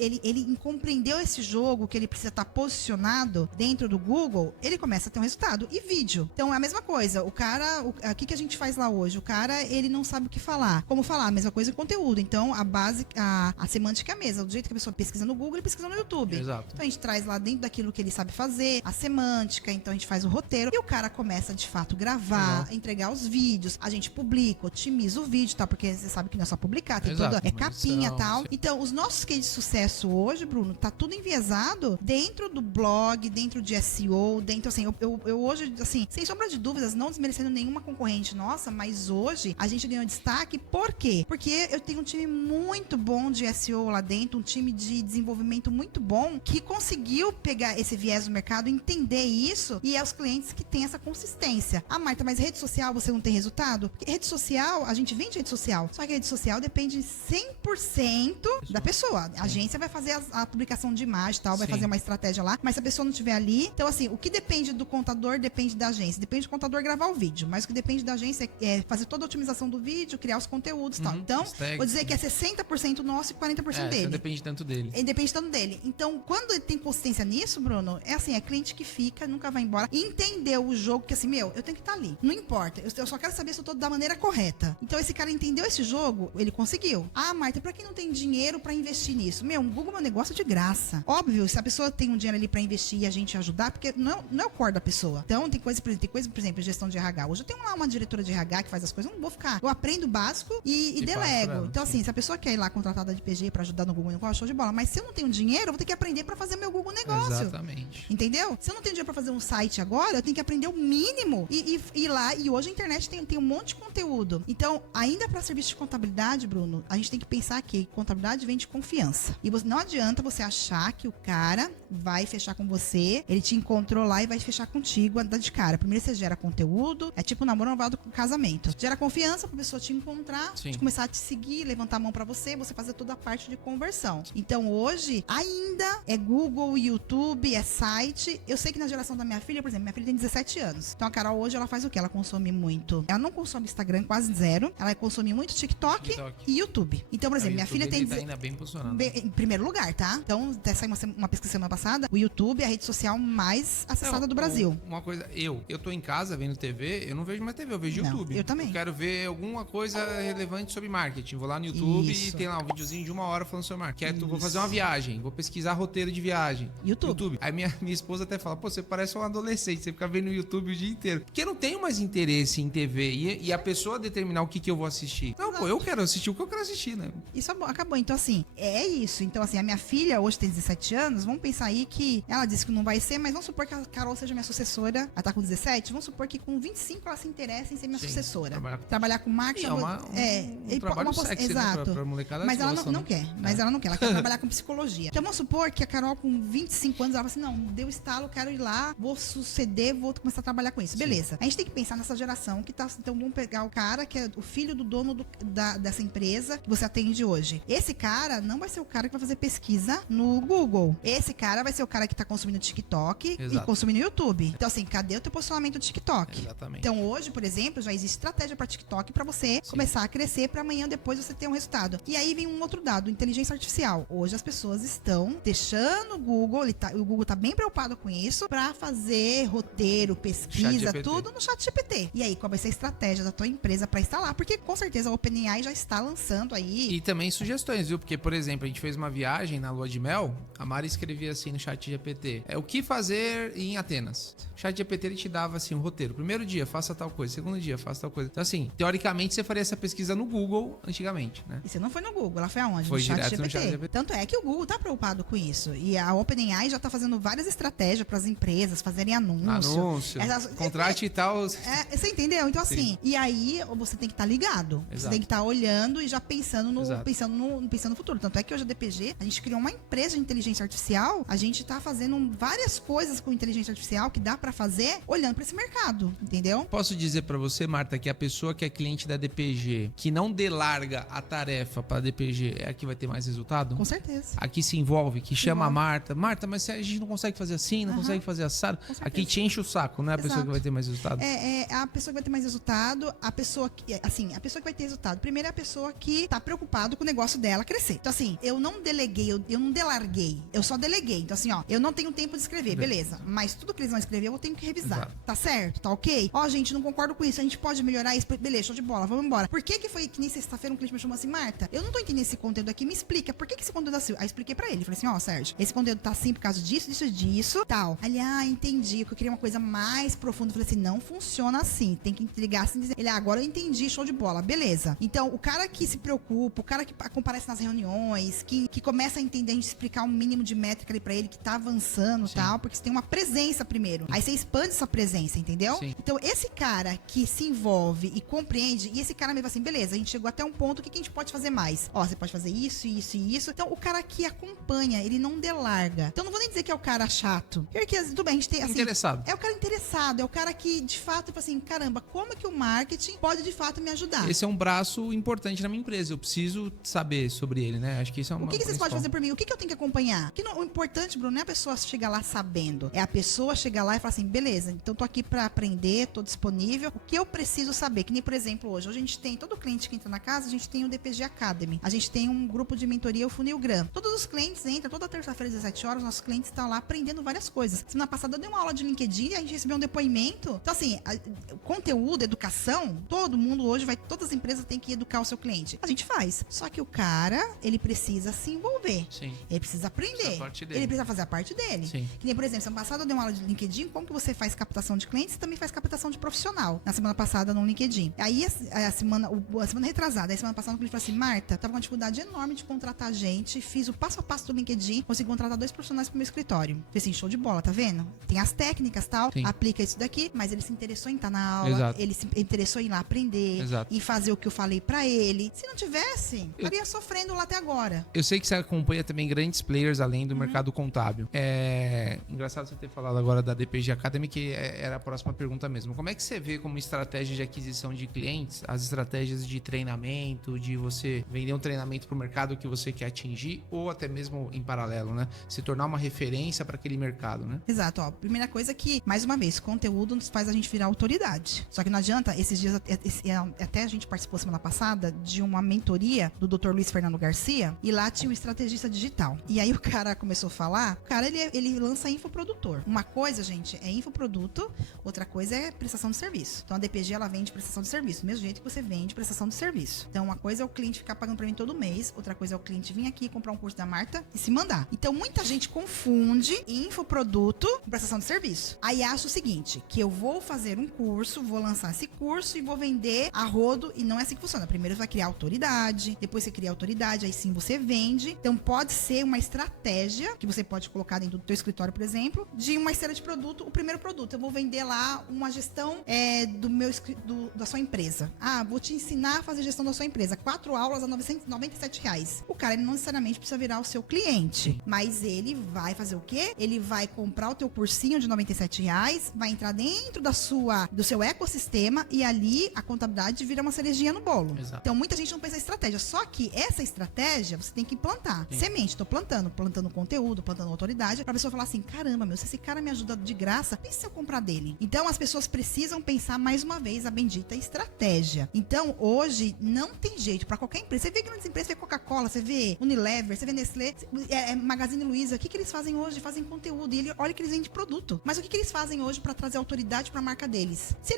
compreendeu esse jogo, que ele precisa estar posicionado dentro do Google, ele começa a ter um resultado. E vídeo. Então, é a mesma coisa. O cara, o que a gente faz lá hoje? O cara, ele não sabe o que falar. Como falar? A mesma coisa em conteúdo. Então, a base, a semântica é a mesma. Do jeito que a pessoa pesquisa no Google, ele pesquisa no YouTube. Exato. Então, a gente traz lá dentro daquilo que ele sabe fazer, a semântica, então a gente faz o roteiro. E o cara começa, de fato, gravar, Legal. entregar os vídeos. A gente publica, otimiza o vídeo, tá? Porque você sabe que não é só publicar, tem Exato, toda... É uma capinha e edição, tal. sim. Então, os nossos cases de sucesso hoje, Bruno, tá tudo enviesado dentro do blog, dentro de SEO, dentro, assim, eu hoje, assim, sem sombra de dúvidas, não desmerecendo nenhuma concorrente nossa, mas hoje a gente ganhou destaque, por quê? Porque eu tenho um time muito bom de SEO lá dentro, um time de desenvolvimento muito bom, que conseguiu pegar esse viés do mercado, entender isso, e é os clientes que têm essa consistência. Ah, Marta, mas rede social você não tem resultado? Porque rede social, a gente vende rede social, só que a rede social depende 100% da pessoa. A agência vai fazer a publicação de imagem e tal, vai Sim. fazer uma estratégia lá, mas se a pessoa não estiver ali, então assim, o que depende do contador depende da agência. Depende do contador gravar o vídeo, mas o que depende da agência é fazer toda a otimização do vídeo, criar os conteúdos e tal. Então, Os tags, vou dizer que é 60% nosso e 40% Não dele. depende tanto dele. Depende tanto dele. Então, quando ele tem consistência nisso, Bruno, é assim, é cliente que fica, nunca vai embora. E entendeu o jogo, que assim, eu tenho que estar ali. Não importa, eu só quero saber se eu tô da maneira correta. Então, esse cara entendeu esse jogo, ele conseguiu. Ah, Marta, pra quem não tem dinheiro pra investir nisso? Um Google Meu Negócio é de graça. Óbvio, se a pessoa tem um dinheiro ali pra investir e a gente ajudar, porque não é o core da pessoa. Então, tem coisa, por exemplo, gestão de RH. Hoje eu tenho lá uma diretora de RH que faz as coisas, eu não vou ficar. Eu aprendo o básico e delego. Então, assim, se a pessoa quer ir lá contratada de PG pra ajudar no Google Negócio, show de bola. Mas se eu não tenho dinheiro, eu vou ter que aprender pra fazer meu Google Negócio. Exatamente. Entendeu? Se eu não tenho dinheiro pra fazer um site agora, eu tenho que aprender o mínimo e ir lá. E hoje a internet tem um monte de conteúdo. Então, ainda pra serviço de contabilidade, Bruno, a gente tem que pensar que contabilidade vem de confiança. E não adianta você achar que o cara vai fechar com você, ele te encontrou lá e vai fechar contigo, andar de cara. Primeiro você gera conteúdo, é tipo um namoro noivado com casamento. Gera confiança pra pessoa te encontrar, Sim. de começar a te seguir, levantar a mão pra você fazer toda a parte de conversão. Então hoje, ainda é Google, YouTube, é site. Eu sei que na geração da minha filha, por exemplo, minha filha tem 17 anos. Então a Carol hoje, ela faz o quê? Ela consome muito. Ela não consome Instagram, quase zero. Ela consome muito TikTok e YouTube. Então, por exemplo, minha filha tem... Tá ainda bem posicionado. Em primeiro lugar, tá? Então, até saiu uma pesquisa semana passada, o YouTube é a rede social mais acessada do Brasil. Uma coisa, eu tô em casa vendo TV, eu não vejo mais TV, eu vejo Não, YouTube. eu também. Eu quero ver alguma coisa relevante sobre marketing. Vou lá no YouTube Isso. e tem lá um videozinho de 1 hora falando sobre marketing. Vou Isso. fazer uma viagem, vou pesquisar roteiro de viagem. YouTube. Aí minha esposa até fala, pô, você parece um adolescente, você fica vendo o YouTube o dia inteiro. Porque eu não tenho mais interesse em TV e a pessoa determinar o que eu vou assistir. Não, pô, eu quero assistir o que eu quero assistir, né? Isso acabou. Então, assim, é isso. Então, assim, a minha filha hoje tem 17 anos, vamos pensar aí que ela disse que não vai ser, mas vamos supor que a Carol seja minha sucessora. Ela tá com 17, vamos supor que com 25 ela se interessa em ser minha sucessora. Trabalhar com marketing. Um trabalho sexy, exato. Né? Pra molecada mas ela gosta, não né? quer. Mas ela não quer. Ela quer trabalhar com psicologia. Então, vamos supor que a Carol com 25 anos, ela fala assim, não, deu estalo, quero ir lá, vou suceder, vou começar a trabalhar com isso. Sim. Beleza. A gente tem que pensar nessa geração que tá, então vamos pegar o cara que é o filho do dono dessa empresa que você atende hoje. Esse cara não vai ser o cara que vai fazer pesquisa no Google. Esse cara vai ser o cara que tá consumindo TikTok e consumindo YouTube. Então, assim, cadê o teu posicionamento no TikTok? Exatamente. Então, hoje, por exemplo, já existe estratégia para TikTok para você começar a crescer para amanhã depois você ter um resultado. E aí vem um outro dado, inteligência artificial. Hoje as pessoas estão deixando o Google, o Google tá bem preocupado com isso, para fazer roteiro, pesquisa, tudo no ChatGPT. E aí, qual vai ser a estratégia da tua empresa para instalar? Porque com certeza a OpenAI já está lançando aí. E também sugestões, viu? Porque, por exemplo, a gente fez uma viagem na lua de mel, a Mari escrevia assim, assim no chat GPT. O que fazer em Atenas? O chat GPT ele te dava assim um roteiro. Primeiro dia, faça tal coisa. Segundo dia, faça tal coisa. Então assim, teoricamente você faria essa pesquisa no Google antigamente, né? E você não foi no Google, ela foi aonde? Foi no chat direto no GPT. chat GPT. Tanto é que o Google tá preocupado com isso. E a OpenAI já tá fazendo várias estratégias para as empresas fazerem anúncio. Contrate e tal. Você entendeu? Então assim, e aí você tem que estar ligado. Exato. Você tem que estar olhando e já pensando no futuro. Tanto é que hoje a DPG, a gente criou uma empresa de inteligência artificial, a gente tá fazendo várias coisas com inteligência artificial que dá para fazer olhando para esse mercado, entendeu? Posso dizer para você, Marta, que a pessoa que é cliente da DPG, que não delarga a tarefa para a DPG, é a que vai ter mais resultado? Com certeza. Aqui se envolve, que chama a Marta. Marta, mas a gente não consegue fazer assim, não consegue fazer assado. Aqui te enche o saco, não é a pessoa que vai ter mais resultado? É a pessoa que vai ter mais resultado, a pessoa que vai ter resultado. Primeiro é a pessoa que tá preocupado com o negócio dela crescer. Então assim, eu não deleguei, eu não delarguei, eu só deleguei. Então assim, ó, eu não tenho tempo de escrever, beleza. Mas tudo que eles vão escrever eu tenho que revisar. Exato. Tá certo? Tá ok? Ó, gente, não concordo com isso, a gente pode melhorar isso. Beleza, show de bola, vamos embora. Por que foi que nem sexta-feira um cliente me chamou assim, Marta, eu não tô entendendo esse conteúdo aqui, me explica, por que esse conteúdo é assim? Aí expliquei pra ele, falei assim, ó, Sérgio, esse conteúdo tá assim por causa disso, tal. Aí, entendi, que eu queria uma coisa mais profunda. Eu falei assim, não funciona assim, tem que entregar assim, dizer. Ele, agora eu entendi, show de bola, beleza. Então, o cara que se preocupa, o cara que comparece nas reuniões, que começa a entender, a gente explicar um mínimo de métrica ali pra ele, que tá avançando e tal, porque você tem uma presença primeiro. Aí você expande essa presença, entendeu? Sim. Então, esse cara que se envolve e compreende, e esse cara me fala assim, beleza, a gente chegou até um ponto, o que a gente pode fazer mais? Ó, você pode fazer isso, isso e isso. Então, o cara que acompanha, ele não delarga. Então, não vou nem dizer que é o cara chato. Porque, tudo bem, a gente tem, assim... Interessado. É o cara interessado, é o cara que, de fato, tipo assim, caramba, como é que o marketing pode, de fato, me ajudar? Esse é um braço importante na minha empresa. Eu preciso saber sobre ele, né? Acho que isso é uma... O que vocês podem fazer por mim? O que eu tenho que acompanhar? O importante, Bruno, não é a pessoa chegar lá sabendo. É a pessoa chegar lá e falar assim, beleza, então tô aqui pra aprender, tô disponível. O que eu preciso saber? Que nem, por exemplo, hoje a gente tem, todo cliente que entra na casa, a gente tem o DPG Academy. A gente tem um grupo de mentoria, o Funilgram. Todos os clientes entram, toda terça-feira às 17 horas, nossos clientes estão lá aprendendo várias coisas. Semana passada eu dei uma aula de LinkedIn e a gente recebeu um depoimento. Então, assim, conteúdo, educação, todo mundo hoje todas as empresas têm que educar o seu cliente. A gente faz. Só que o cara, ele precisa se envolver. Sim. Ele precisa aprender. Ele precisa fazer a parte dele. Sim. Que nem, por exemplo, semana passada eu dei uma aula de LinkedIn, como que você faz captação de clientes e também faz captação de profissional. Na semana passada no LinkedIn. Aí a semana retrasada, a semana passada o cliente falou assim, Marta, tava com uma dificuldade enorme de contratar gente, fiz o passo a passo do LinkedIn, consegui contratar 2 profissionais pro meu escritório. Falei assim, show de bola, tá vendo? Tem as técnicas e tal, aplica isso daqui, mas ele se interessou em estar na aula, Exato. ele se interessou em ir lá aprender, Exato. em fazer o que eu falei pra ele. Se não tivesse, estaria sofrendo lá até agora. Eu sei que você acompanha também grandes players além do mercado contábil. É engraçado você ter falado agora da DPG Academy, que era a próxima pergunta mesmo. Como é que você vê como estratégia de aquisição de clientes, as estratégias de treinamento, de você vender um treinamento para o mercado que você quer atingir, ou até mesmo em paralelo, né? Se tornar uma referência para aquele mercado, né? Exato, ó. Primeira coisa que, mais uma vez, conteúdo nos faz a gente virar autoridade. Só que não adianta, esses dias, até a gente participou semana passada de uma mentoria do Dr. Luiz Fernando Garcia, e lá tinha um estrategista digital. E aí o cara começou a falar, o cara, ele lança infoprodutor. Uma coisa, gente, é infoproduto, outra coisa é prestação de serviço. Então a DPG, ela vende prestação de serviço, do mesmo jeito que você vende prestação de serviço. Então uma coisa é o cliente ficar pagando pra mim todo mês, outra coisa é o cliente vir aqui, comprar um curso da Marta e se mandar. Então muita gente confunde infoproduto com prestação de serviço. Aí acha o seguinte, que eu vou fazer um curso, vou lançar esse curso e vou vender a rodo, e não é assim que funciona. Primeiro você vai criar autoridade, depois você cria autoridade, aí sim você vende. Então pode ser uma estratégia que você pode colocar dentro do teu escritório, por exemplo, de uma esteira de produto. O primeiro produto, eu vou vender lá uma gestão da sua empresa. Ah, vou te ensinar a fazer gestão da sua empresa. 4 aulas a R$997. O cara, ele não necessariamente precisa virar o seu cliente, mas ele vai fazer o quê? Ele vai comprar o teu cursinho de R$97, vai entrar dentro do seu ecossistema e ali a contabilidade vira uma cerejinha no bolo. Exato. Então muita gente não pensa em estratégia, só que essa estratégia você tem que plantar. Sim. Semente, tô plantando conteúdo, plantando autoridade, pra pessoa falar assim, caramba, meu, se esse cara me ajuda de graça, pensa se eu comprar dele. Então as pessoas precisam pensar mais uma vez a bendita estratégia. Então hoje não tem jeito pra qualquer empresa. Você vê grandes empresas, você vê Coca-Cola, você vê Unilever, você vê Nestlé, Magazine Luiza, o que eles fazem hoje? Fazem conteúdo e olha que eles vendem produto. Mas o que eles fazem hoje para trazer autoridade para a marca deles. Se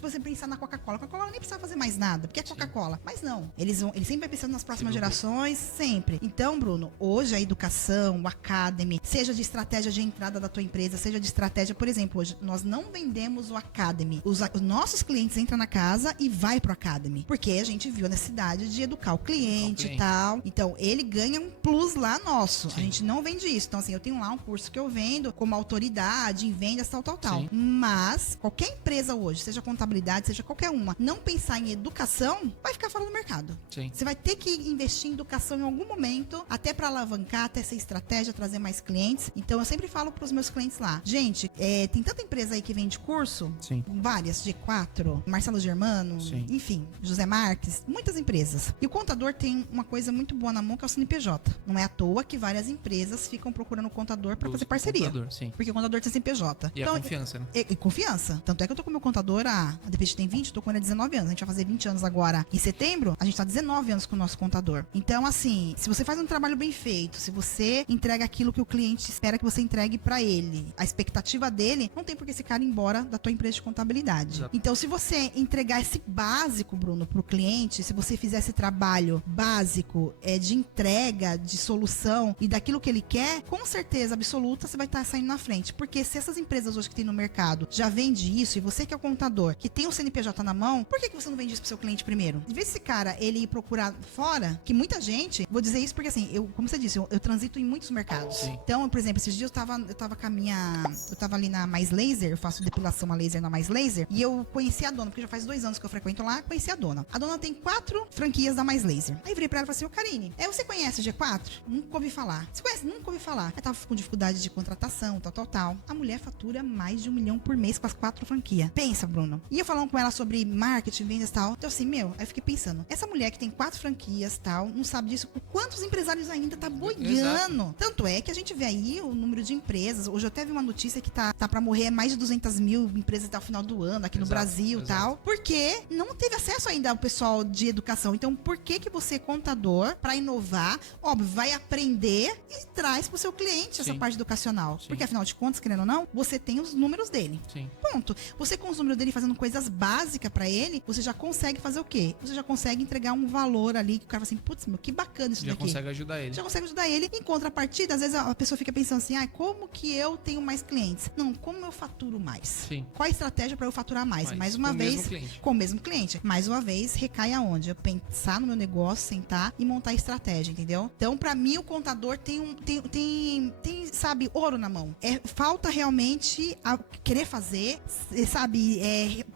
você pensar na Coca-Cola nem precisa fazer mais nada, porque é Coca-Cola. Mas não, eles sempre vai pensando nas próximas gerações, sempre. Então, Bruno, hoje a educação, o Academy, seja de estratégia de entrada da tua empresa, seja de estratégia, por exemplo, hoje nós não vendemos o Academy. Os nossos clientes entram na casa e vai pro Academy, porque a gente viu a necessidade de educar o cliente e tal. Então, ele ganha um plus lá nosso. Sim. A gente não vende isso. Então, assim, eu tenho lá um curso que eu vendo como autoridade em vendas, tal. Sim. Mas, qualquer empresa hoje, seja contabilidade, seja qualquer uma, não pensar em educação, vai ficar fora do mercado. Sim. Você vai ter que investir em educação em algum momento, até para alavancar, até ser estratégia, trazer mais clientes. Então, eu sempre falo pros meus clientes lá, gente, tem tanta empresa aí que vende curso, sim, várias, G4, Marcelo Germano, sim, enfim, José Marques, muitas empresas. E o contador tem uma coisa muito boa na mão, que é o CNPJ. Não é à toa que várias empresas ficam procurando o contador para fazer parceria. Sim. Porque o contador tem CNPJ. E então, confiança, né? E confiança. Tanto é que eu tô com o meu contador a DPT tem 20, eu tô com ele há 19 anos. A gente vai fazer 20 anos agora em setembro, a gente tá 19 anos com o nosso contador. Então, assim, se você faz um trabalho bem feito, se você entrega aquilo que o cliente espera que você entregue para ele, a expectativa dele, não tem por que esse cara ir embora da tua empresa de contabilidade. Exato. Então, se você entregar esse básico, Bruno, pro cliente, se você fizer esse trabalho básico de entrega, de solução e daquilo que ele quer, com certeza absoluta você vai estar saindo na frente. Porque se essas empresas hoje que tem no mercado já vende isso, e você que é o contador, que tem o CNPJ na mão, por que você não vende isso pro seu cliente primeiro? Em vez desse cara, ele ir procurar fora, que muita gente, vou dizer isso porque assim, como você disse, eu transito em muitos mercados. Sim. Então, por exemplo, esses dias eu tava com a minha, eu tava ali na Mais Laser, eu faço depilação a laser na Mais Laser, e eu conheci a dona, porque já faz 2 anos que eu frequento lá, conheci a dona. A dona tem 4 franquias da Mais Laser. Aí virei pra ela e falei assim, ô Karine, você conhece o G4? Nunca ouvi falar. Você conhece? Nunca ouvi falar. Eu tava com dificuldade de contratação, tal. A mulher fatura mais de 1 milhão por mês com as 4 franquias. Pensa, Bruno. E eu falando com ela sobre marketing, vendas e tal. Então assim, aí eu fiquei pensando, essa mulher que tem 4 franquias tal, não sabe disso, quantos empresários ainda tá boiando? Exato. Tanto é que a gente vê aí o número de empresas. Hoje eu até vi uma notícia que tá pra morrer mais de 200 mil empresas até o final do ano, aqui no Brasil e tal. Porque não teve acesso ainda ao pessoal de educação. Então, por que você, contador, pra inovar, óbvio, vai aprender e traz pro seu cliente essa parte educacional? Sim. Porque, afinal de contas, querendo ou não, você tem os números dele. Sim. Ponto. Você, com os números dele, fazendo coisas básicas pra ele, você já consegue fazer o quê? Você já consegue entregar um valor ali que o cara fala assim, putz, meu, que bacana isso daqui. Já consegue ajudar ele. Já consegue ajudar ele. Em contrapartida, às vezes a pessoa fica pensando assim, como que eu tenho mais clientes? Não, como eu faturo mais? Sim. Qual a estratégia pra eu faturar mais? Mais uma vez, com o mesmo cliente. Mais uma vez, recai aonde? Eu pensar no meu negócio, sentar e montar estratégia, entendeu? Então, pra mim, o contador tem sabe, ouro na mão. Falta realmente querer fazer, sabe,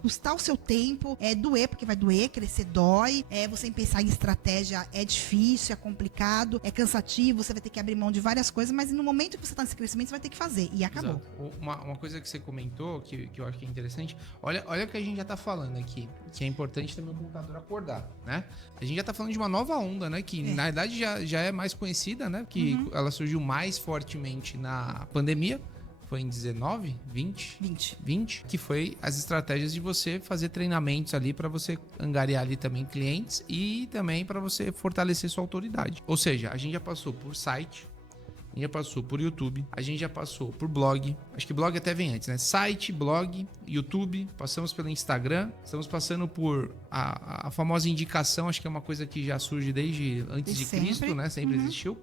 custar o seu tempo, doer, porque vai doer, crescer dói, você pensar em estratégia é difícil, é complicado, é cansativo, você vai ter que abrir mão de várias coisas, mas no momento que você tá nesse crescimento, você vai ter que fazer, e acabou. Exato. Uma coisa que você comentou, que eu acho que é interessante, olha o que a gente já tá falando aqui, que é importante também o contador acordar, né? A gente já tá falando de uma nova onda, né? Que na verdade já é mais conhecida, né? Que ela surgiu mais fortemente na pandemia. Foi em 19, 20, que foi as estratégias de você fazer treinamentos ali para você angariar ali também clientes e também para você fortalecer sua autoridade. Ou seja, a gente já passou por site, a gente já passou por YouTube, a gente já passou por blog, acho que blog até vem antes, né? Site, blog, YouTube, passamos pelo Instagram, estamos passando por a famosa indicação, acho que é uma coisa que já surge desde antes de Cristo, né? Sempre existiu.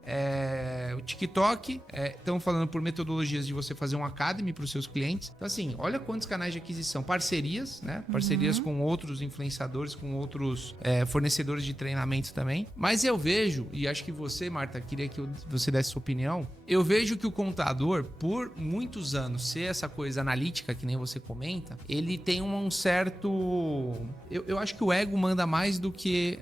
O TikTok, estamos falando por metodologias de você fazer um academy para os seus clientes. Então, assim, olha quantos canais de aquisição, parcerias, né? Parcerias com outros influenciadores, com outros fornecedores de treinamento também. Mas eu vejo, e acho que você, Marta, queria que você desse sua opinião, eu vejo que o contador, por muitos anos, ser essa coisa analítica, que nem você comenta, ele tem um certo... Eu acho que o ego manda mais do que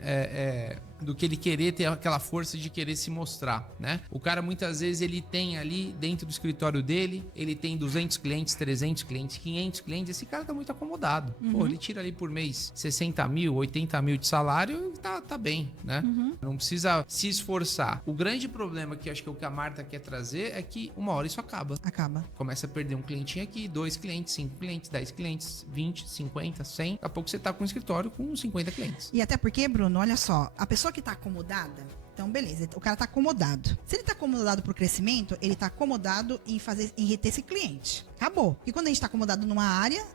ele querer ter aquela força de querer se mostrar, né? O cara, muitas vezes, ele tem ali, dentro do escritório dele, ele tem 200 clientes, 300 clientes, 500 clientes, esse cara tá muito acomodado. Pô, ele tira ali por mês 60 mil, 80 mil de salário, tá bem, né? Não precisa se esforçar. O grande problema que acho que é o que a Marta quer trazer é que uma hora isso acaba. Começa a perder um clientinho aqui, 2 clientes, 5 clientes, 10 clientes, 20, 50, 100. Daqui a pouco você tá com um escritório com 50 clientes. E até porque, Bruno, olha só, a pessoa que tá acomodada, então beleza. O cara tá acomodado. Se ele tá acomodado pro crescimento, ele tá acomodado em reter esse cliente. Acabou. E quando a gente tá acomodado numa área,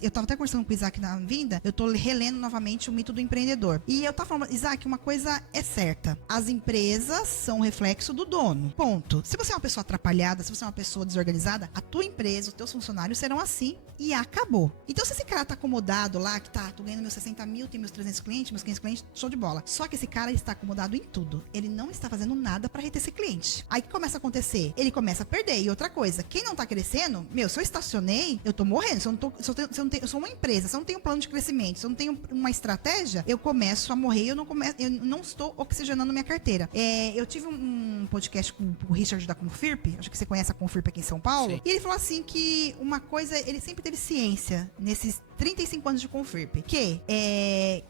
eu tava até conversando com o Isaac na vinda, eu tô relendo novamente o mito do empreendedor. E eu tava falando, Isaac, uma coisa é certa. As empresas são um reflexo do dono. Ponto. Se você é uma pessoa atrapalhada, se você é uma pessoa desorganizada, a tua empresa, os teus funcionários serão assim e acabou. Então, se esse cara tá acomodado lá, que tô ganhando meus 60 mil, tem meus 300 clientes, meus 500 clientes, show de bola. Só que esse cara está acomodado em tudo. Ele não está fazendo nada pra reter esse cliente. Aí o que começa a acontecer? Ele começa a perder. E outra coisa, quem não tá crescendo, se eu estacionei, eu tô morrendo. Se eu sou uma empresa, se eu não tenho um plano de crescimento, se eu não tenho uma estratégia, eu começo a morrer, eu não estou oxigenando minha carteira. Eu tive um podcast com o Richard da Confirp, acho que você conhece a Confirp aqui em São Paulo, sim. E ele falou assim que uma coisa, ele sempre teve ciência nesses 35 anos de Confirp, que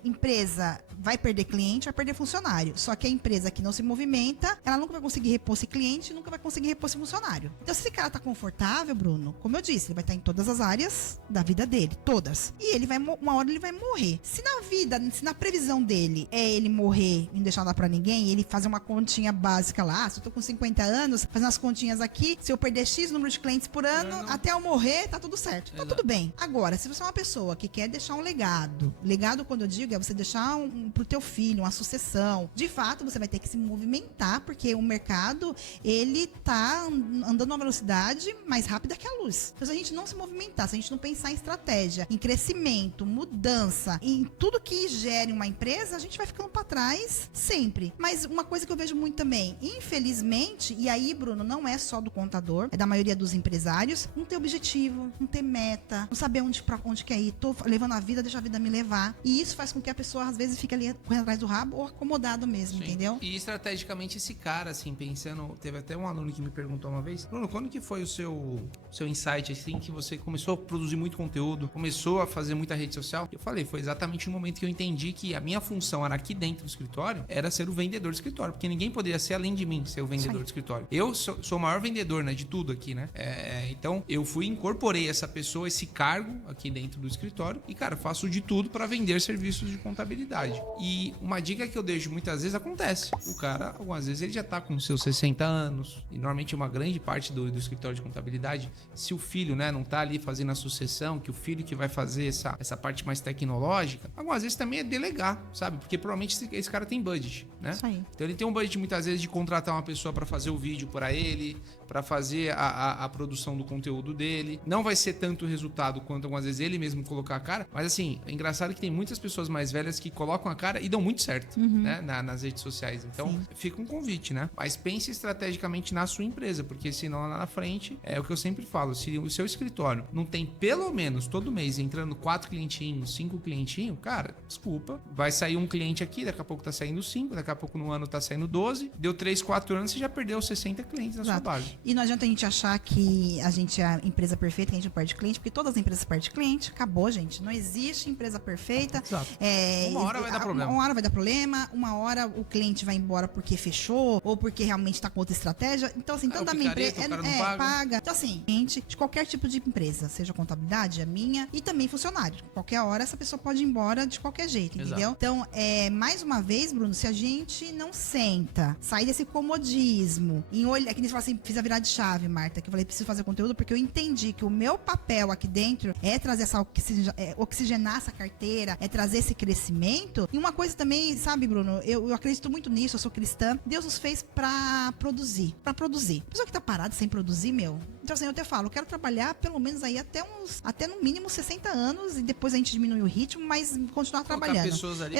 empresa vai perder cliente, vai perder funcionário. Só que a empresa que não se movimenta, ela nunca vai conseguir repor esse cliente, nunca vai conseguir repor esse funcionário. Então, se esse cara tá confortável, Bruno, como eu disse, ele vai estar em todas as áreas da vida dele, todas. E ele uma hora ele vai morrer. Se na previsão dele é ele morrer e não deixar nada pra ninguém, ele fazer uma continha básica lá, se eu tô com 50 anos, fazendo as continhas aqui, se eu perder X número de clientes por ano, até eu morrer, tá tudo certo. Tá tudo bem. Agora, se você é uma pessoa que quer deixar um legado, quando eu digo é você deixar pro teu filho uma sucessão, de fato você vai ter que se movimentar, porque o mercado, ele tá andando numa velocidade mais rápida que a luz. Então, se a gente não se movimentar, se a gente não pensar em estratégia, em crescimento, mudança, em tudo que gere uma empresa, a gente vai ficando pra trás sempre. Mas uma coisa que eu vejo muito também, infelizmente, e aí, Bruno, não é só do contador, é da maioria dos empresários, não ter objetivo, não ter meta, não saber pra onde quer ir, tô levando a vida, deixa a vida me levar. E isso faz com que a pessoa, às vezes, fique ali correndo atrás do rabo ou acomodado mesmo, sim. Entendeu? E estrategicamente esse cara, assim, pensando, teve até um aluno que me perguntou uma vez, Bruno, quando que foi o seu insight, assim, que você começou a produzir muito conteúdo, começou a fazer muita rede social? Eu falei, foi exatamente no momento que eu entendi que a minha função era aqui dentro do escritório, era ser o vendedor do escritório, porque ninguém poderia ser além de mim, ser o vendedor do escritório. Eu sou o maior vendedor, né, de tudo aqui, né? Então, eu incorporei essa pessoa, esse cargo aqui dentro do escritório e, cara, faço de tudo para vender serviços de contabilidade. E uma dica que eu deixo muitas vezes acontece. O cara, algumas vezes, ele já tá com seus 60 anos e normalmente uma grande parte do escritório de contabilidade, se o filho, né, não tá ali fazendo a sucessão, que o filho que vai fazer essa parte mais tecnológica, algumas vezes também é delegar, sabe? Porque provavelmente esse cara tem budget, né? Isso aí. Então ele tem um budget muitas vezes de contratar uma pessoa para fazer o vídeo para ele, para fazer a produção do conteúdo dele. Não vai ser tanto resultado quanto algumas vezes ele mesmo colocar a cara, mas assim, é engraçado que tem muitas pessoas mais velhas que colocam a cara e dão muito certo, né, nas redes sociais. Então, sim, fica um convite, né? Mas pense estrategicamente na sua empresa, porque senão lá na frente, é o que eu sempre falo, se o seu escritório não tem pelo menos todo mês entrando 4 clientinhos, 5 clientinhos, cara, desculpa, vai sair um cliente aqui, daqui a pouco tá saindo 5, daqui a pouco no ano tá saindo 12, deu 3, 4 anos, você já perdeu 60 clientes na sua base. E não adianta a gente achar que a gente é a empresa perfeita, que a gente não perde cliente, porque todas as empresas perdem cliente, acabou, gente. Não existe empresa perfeita. Exato. Uma hora vai dar problema. Uma hora vai dar problema, uma hora o cliente vai embora porque fechou, ou porque realmente tá com outra estratégia. Então, assim, tanto a minha empresa paga. Então, assim, gente, de qualquer tipo de empresa, seja contabilidade, a minha, e também funcionário. Qualquer hora essa pessoa pode ir embora de qualquer jeito, entendeu? Exato. Então, mais uma vez, Bruno, se a gente não senta, sair desse comodismo, em olhar, que nem você fala assim, fiz a virada de chave, Marta, que eu falei, preciso fazer conteúdo, porque eu entendi que o meu papel aqui dentro é trazer oxigenar essa carteira, é trazer esse crescimento. E uma coisa também, sabe, Bruno, eu acredito muito nisso, eu sou cristã, Deus nos fez pra produzir. A pessoa que tá parada sem produzir, então assim, eu até falo, eu quero trabalhar pelo menos aí até no mínimo 60 anos e depois a gente diminui o ritmo, mas continuar trabalhando. Pessoas ali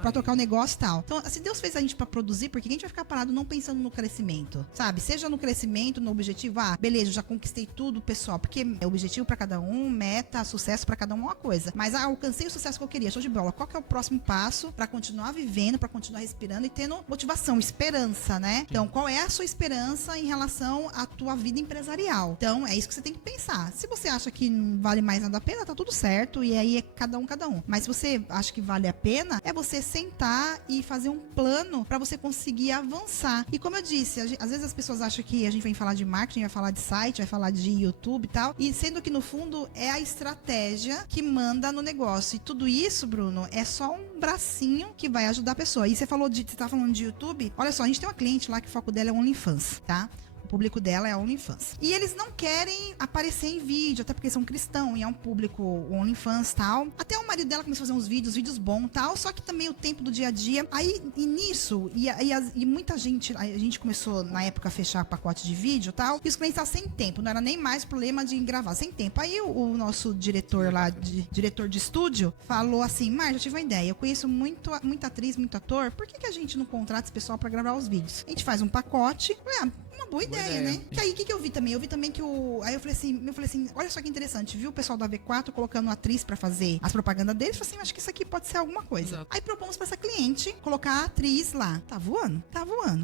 pra tocar o negócio e tal. Então, assim, Deus fez a gente pra produzir, porque a gente vai ficar parado não pensando no crescimento, sabe? Seja no crescimento, no objetivo, beleza, eu já conquistei tudo, pessoal, porque é objetivo pra cada um, meta, sucesso pra cada um é uma coisa. Mas, alcancei o sucesso que eu queria, show de bola. Qual que é o próximo passo pra continuar vivendo, pra continuar respirando e tendo motivação, esperança, né? Então, qual é a sua esperança em relação à tua vida empresarial? Então, é isso que você tem que pensar. Se você acha que não vale mais nada a pena, tá tudo certo, e aí é cada um. Mas se você acha que vale a pena, é você sentar e fazer um plano pra você conseguir avançar. E como eu disse, às vezes as pessoas acham que a gente vai falar de marketing, vai falar de site, vai falar de YouTube e tal. E sendo que no fundo é a estratégia que manda no negócio. E tudo isso, Bruno, é só um bracinho que vai ajudar a pessoa. E você tá falando de YouTube, olha só, a gente tem uma cliente lá que o foco dela é OnlyFans, tá? O público dela é OnlyFans. E eles não querem aparecer em vídeo, até porque são cristãos e é um público OnlyFans e tal. Até o marido dela começou a fazer uns vídeos bons e tal, só que também o tempo do dia a dia. Aí, e nisso, e muita gente, a gente começou na época a fechar pacote de vídeo e tal, e os clientes estavam sem tempo, não era nem mais problema de gravar, sem tempo. Aí o nosso diretor lá, diretor de estúdio, falou assim: Mar, já tive uma ideia, eu conheço muita atriz, muito ator, por que a gente não contrata esse pessoal pra gravar os vídeos? A gente faz um pacote, uma boa ideia, né? Que aí, o que eu vi também? Eu vi também que Aí eu falei assim, olha só que interessante, viu o pessoal da V4 colocando atriz pra fazer as propagandas deles? Eu falei assim, acho que isso aqui pode ser alguma coisa. Exato. Aí propomos pra essa cliente colocar a atriz lá. Tá voando,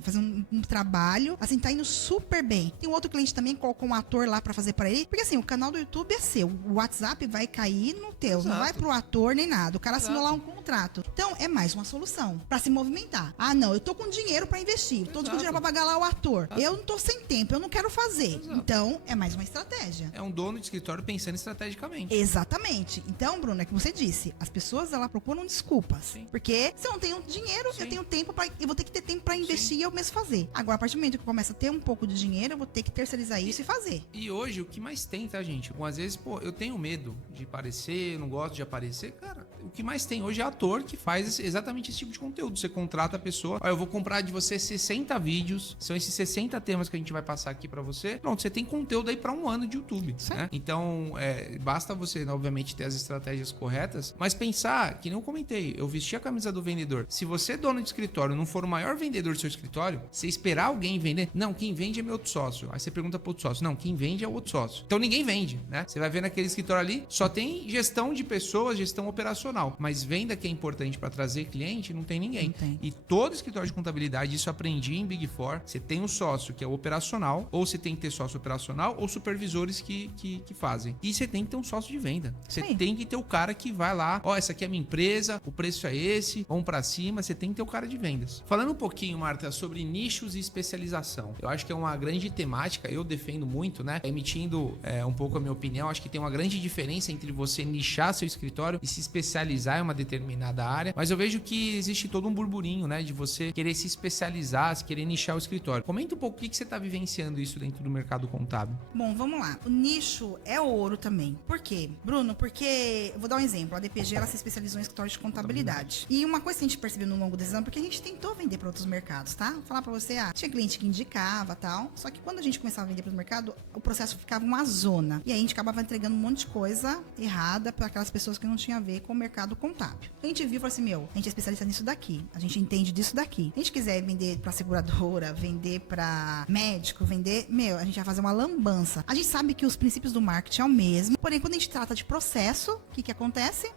fazendo um trabalho, assim, tá indo super bem. Tem um outro cliente também que colocou um ator lá pra fazer pra ele, porque assim, o canal do YouTube é seu, o WhatsApp vai cair no teu, Exato. Não vai pro ator nem nada. O cara assinou lá um contrato. Então, é mais uma solução pra se movimentar. Ah, não, eu tô com dinheiro pra investir, tô com dinheiro pra pagar lá o ator. Exato. Eu não tô sem tempo, eu não quero fazer. Exato. Então, é mais uma estratégia. É um dono de escritório pensando estrategicamente. Exatamente. Então, Bruno, é que você disse, as pessoas, elas procuram desculpas. Sim. Porque se eu não tenho dinheiro, Sim. eu tenho tempo eu vou ter que ter tempo pra investir Sim. e eu mesmo fazer. Agora, a partir do momento que eu começo a ter um pouco de dinheiro, eu vou ter que terceirizar isso e fazer. E hoje, o que mais tem, tá, gente? Às vezes, eu tenho medo de aparecer, eu não gosto de aparecer. Cara, o que mais tem hoje é ator que faz exatamente esse tipo de conteúdo. Você contrata a pessoa, eu vou comprar de você 60 vídeos, são esses 60 temas que a gente vai passar aqui pra você. Pronto, você tem conteúdo aí pra um ano de YouTube, né? Então, basta você, obviamente, ter as estratégias corretas, mas pensar, que nem eu comentei, eu vesti a camisa do vendedor. Se você, dono de escritório, não for o maior vendedor do seu escritório, você esperar alguém vender, não, quem vende é meu outro sócio. Aí você pergunta pro outro sócio, não, quem vende é o outro sócio. Então ninguém vende, né? Você vai ver naquele escritório ali, só tem gestão de pessoas, gestão operacional, mas venda que é importante pra trazer cliente, não tem ninguém. E todo escritório de contabilidade, isso eu aprendi em Big Four, você tem um sócio que é o operacional, ou você tem que ter sócio operacional, ou supervisores que fazem. E você tem que ter um sócio de venda. Você tem que ter o cara que vai lá, essa aqui é a minha empresa, o preço é esse, vamos pra cima, você tem que ter o cara de vendas. Falando um pouquinho, Marta, sobre nichos e especialização. Eu acho que é uma grande temática, eu defendo muito, né? Emitindo um pouco a minha opinião, acho que tem uma grande diferença entre você nichar seu escritório e se especializar em uma determinada área, mas eu vejo que existe todo um burburinho, né? De você querer se especializar, querer nichar o escritório. Comenta um pouco o que você está vivenciando isso dentro do mercado contábil. Bom, vamos lá. O nicho é ouro também. Por quê? Bruno, porque, eu vou dar um exemplo, a DPG, ela se especializou em escritório de contabilidade. E uma coisa que a gente percebeu no longo desse ano, porque a gente tentou vender para outros mercados, tá? Vou falar para você, tinha cliente que indicava e tal, só que quando a gente começava a vender para o mercado, o processo ficava uma zona. E aí a gente acabava entregando um monte de coisa errada para aquelas pessoas que não tinham a ver com o mercado contábil. A gente viu e falou assim, a gente é especialista nisso daqui, a gente entende disso daqui. A gente quiser vender para seguradora, vender para médico, a gente vai fazer uma lambança. A gente sabe que os princípios do marketing é o mesmo, porém quando a gente trata de processo, o que acontece?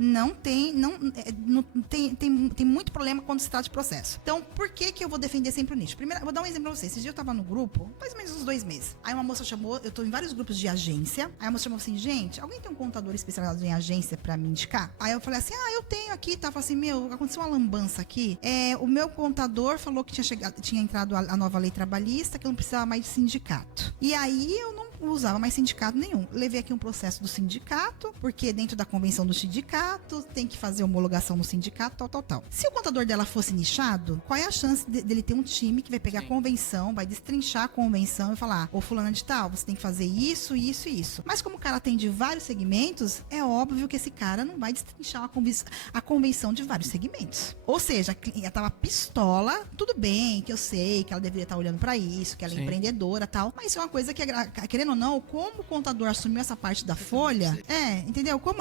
Tem muito problema quando se trata de processo. Então, por que eu vou defender sempre o nicho? Primeiro, eu vou dar um exemplo pra vocês. Esse dia eu tava no grupo, mais ou menos uns 2 meses. Aí uma moça chamou, eu tô em vários grupos de agência, aí a moça chamou assim, gente, alguém tem um contador especializado em agência pra me indicar? Aí eu falei assim, eu tenho aqui, tá? Falei assim, aconteceu uma lambança aqui, o meu contador falou que tinha entrado a nova lei trabalhista, que eu não precisava mais de sindicato. E aí eu não usava mais sindicato nenhum. Levei aqui um processo do sindicato, porque dentro da convenção do sindicato, tem que fazer homologação no sindicato, tal. Se o contador dela fosse nichado, qual é a chance dele ter um time que vai pegar a convenção, vai destrinchar a convenção e falar, fulana de tal, você tem que fazer isso, isso e isso. Mas como o cara atende vários segmentos, é óbvio que esse cara não vai destrinchar a convenção de vários segmentos. Ou seja, ela tava pistola, tudo bem, que eu sei que ela deveria estar olhando pra isso, que ela é empreendedora e tal, mas isso é uma coisa que, querendo ou não, como o contador assumiu essa parte da folha, entendeu? Como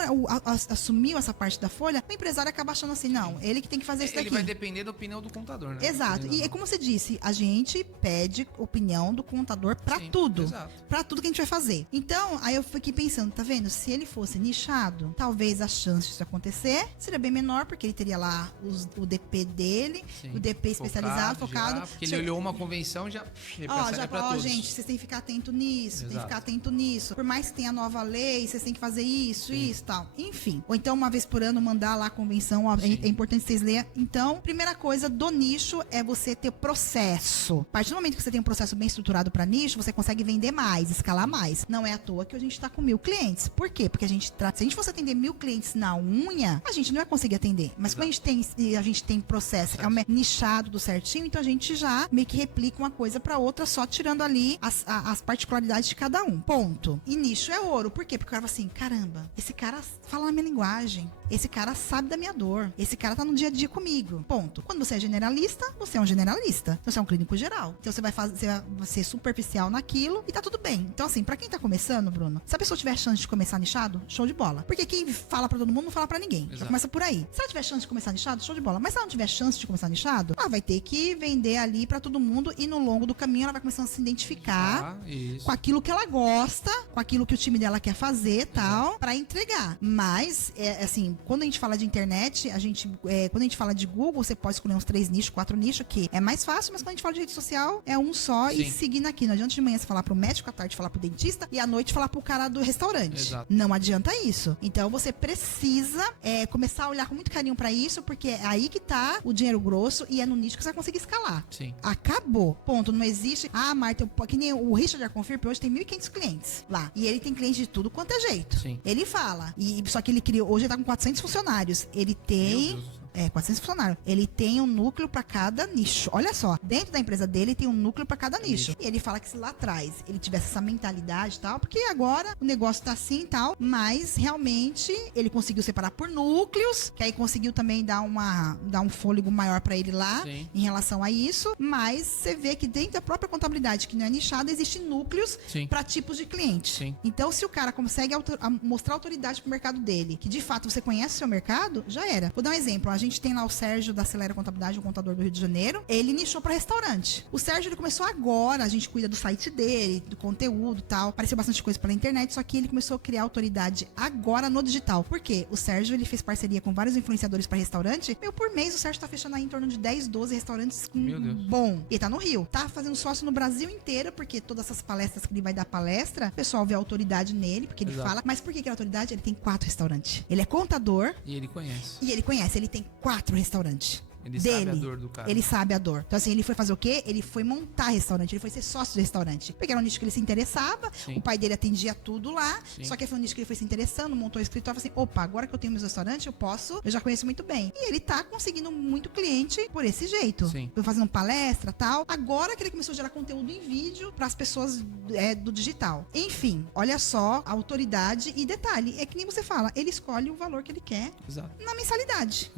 assumiu essa parte da folha, o empresário acaba achando assim, não, ele que tem que fazer isso daqui. Ele vai depender da opinião do contador, né? Exato. E como você disse, a gente pede opinião do contador pra tudo. Exato. Pra tudo que a gente vai fazer. Então, aí eu fiquei pensando, tá vendo? Se ele fosse nichado, talvez a chance disso acontecer seria bem menor, porque ele teria lá o DP dele, o DP especializado, focado. Porque ele olhou uma convenção, já repassa pra todos. Gente, vocês têm que ficar atento nisso, Exato. Exato. ficar atento nisso. Por mais que tenha nova lei, vocês têm que fazer isso, isso, tal. Enfim. Ou então, uma vez por ano, mandar lá a convenção, ó, é importante que vocês leiam. Então, primeira coisa do nicho é você ter processo. A partir do momento que você tem um processo bem estruturado para nicho, você consegue vender mais, escalar mais. Não é à toa que a gente tá com 1.000 clientes. Por quê? Porque se a gente fosse atender 1.000 clientes na unha, a gente não ia conseguir atender. Mas quando a gente tem processo, nichado do certinho, então a gente já meio que replica uma coisa para outra, só tirando ali as particularidades de cada um. Ponto. E nicho é ouro. Por quê? Porque o cara fala assim, caramba, esse cara fala na minha linguagem. Esse cara sabe da minha dor. Esse cara tá no dia a dia comigo. Ponto. Quando você é generalista, você é um generalista. Então você é um clínico geral. Então você vai ser superficial naquilo e tá tudo bem. Então assim, pra quem tá começando, Bruno, se a pessoa tiver chance de começar nichado, show de bola. Porque quem fala pra todo mundo não fala pra ninguém. Já começa por aí. Se ela tiver chance de começar nichado, show de bola. Mas se ela não tiver chance de começar nichado, ela vai ter que vender ali pra todo mundo e no longo do caminho ela vai começando a se identificar com aquilo que ela gosta, com aquilo que o time dela quer fazer, tal, pra entregar. Mas, assim, quando a gente fala de internet, quando a gente fala de Google, você pode escolher uns 3 nichos, 4 nichos, que é mais fácil, mas quando a gente fala de rede social, é um só e seguindo aqui. Não adianta de manhã você falar pro médico, à tarde falar pro dentista e à noite falar pro cara do restaurante. Exato. Não adianta isso. Então você precisa começar a olhar com muito carinho pra isso, porque é aí que tá o dinheiro grosso e é no nicho que você vai conseguir escalar. Sim. Acabou. Ponto. Não existe. Ah, Marta, que nem o Richard Arconfirp hoje tem 1.500 clientes lá. E ele tem clientes de tudo quanto é jeito. Sim. Ele fala. Só que ele criou. Hoje ele tá com 400 funcionários. Ele tem. 400 funcionários. Ele tem um núcleo pra cada nicho. Olha só, dentro da empresa dele tem um núcleo pra cada nicho. E ele fala que se lá atrás ele tivesse essa mentalidade e tal, porque agora o negócio tá assim e tal, mas realmente ele conseguiu separar por núcleos, que aí conseguiu também dar um fôlego maior pra ele lá em relação a isso, mas você vê que dentro da própria contabilidade, que não é nichada, existem núcleos pra tipos de clientes. Sim. Então, se o cara consegue mostrar autoridade pro mercado dele, que de fato você conhece o seu mercado, já era. Vou dar um exemplo. A gente tem lá o Sérgio da Acelera Contabilidade, o contador do Rio de Janeiro. Ele nichou para restaurante. O Sérgio, ele começou agora, a gente cuida do site dele, do conteúdo e tal. Apareceu bastante coisa pela internet, só que ele começou a criar autoridade agora no digital. Por quê? O Sérgio, ele fez parceria com vários influenciadores para restaurante. Por mês, o Sérgio tá fechando aí em torno de 10, 12 restaurantes bom. Ele tá no Rio. Tá fazendo sócio no Brasil inteiro, porque todas essas palestras que ele vai dar palestra, o pessoal vê a autoridade nele, porque ele fala. Mas por que é autoridade? Ele tem 4 restaurantes. Ele é contador. E ele conhece. Ele tem 4 restaurantes. Ele sabe a dor do cara. Ele sabe a dor. Então, assim, ele foi fazer o quê? Ele foi montar restaurante, ele foi ser sócio de restaurante. Porque era um nicho que ele se interessava, o pai dele atendia tudo lá, só que foi um nicho que ele foi se interessando, montou o escritório, falou assim, opa, agora que eu tenho meus restaurantes, eu já conheço muito bem. E ele tá conseguindo muito cliente por esse jeito. Foi fazendo palestra e tal. Agora que ele começou a gerar conteúdo em vídeo pras pessoas do digital. Enfim, olha só a autoridade e detalhe, é que nem você fala, ele escolhe o valor que ele quer na mensalidade.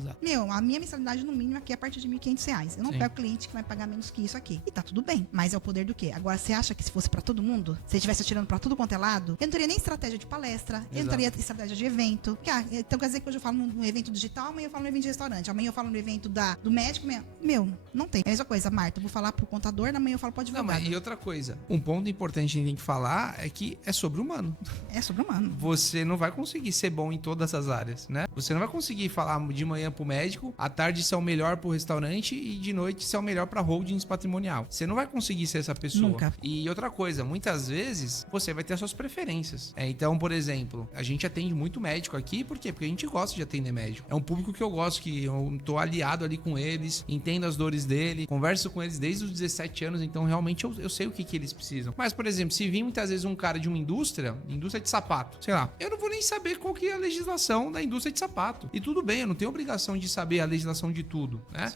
A minha mensalidade no mínimo aqui é a partir de R$1.500. Eu não pego cliente que vai pagar menos que isso aqui. E tá tudo bem. Mas é o poder do quê? Agora, você acha que se fosse pra todo mundo, se ele estivesse atirando pra tudo quanto é lado, eu não teria nem estratégia de palestra, eu não teria estratégia de evento. Então quer dizer que hoje eu falo no evento digital, amanhã eu falo no evento de restaurante, amanhã eu falo no evento do médico. Não tem. É a mesma coisa, Marta. Eu vou falar pro contador, amanhã eu falo pro advogado. Não, mas e outra coisa. Um ponto importante que a gente tem que falar é que é sobre humano. É sobre humano. Você não vai conseguir ser bom em todas as áreas, né? Você não vai conseguir falar de manhã pro médico, à tarde ser o melhor pro restaurante e de noite ser o melhor para holdings patrimonial. Você não vai conseguir ser essa pessoa. Nunca. E outra coisa, muitas vezes você vai ter as suas preferências. Então, por exemplo, a gente atende muito médico aqui, por quê? Porque a gente gosta de atender médico. É um público que eu gosto, que eu tô aliado ali com eles, entendo as dores dele, converso com eles desde os 17 anos, então realmente eu sei o que eles precisam. Mas, por exemplo, se vir muitas vezes um cara de uma indústria de sapato, sei lá, eu não vou nem saber qual que é a legislação da indústria de sapato. E tudo bem, eu não tenho obrigação de saber a legislação de tudo, né?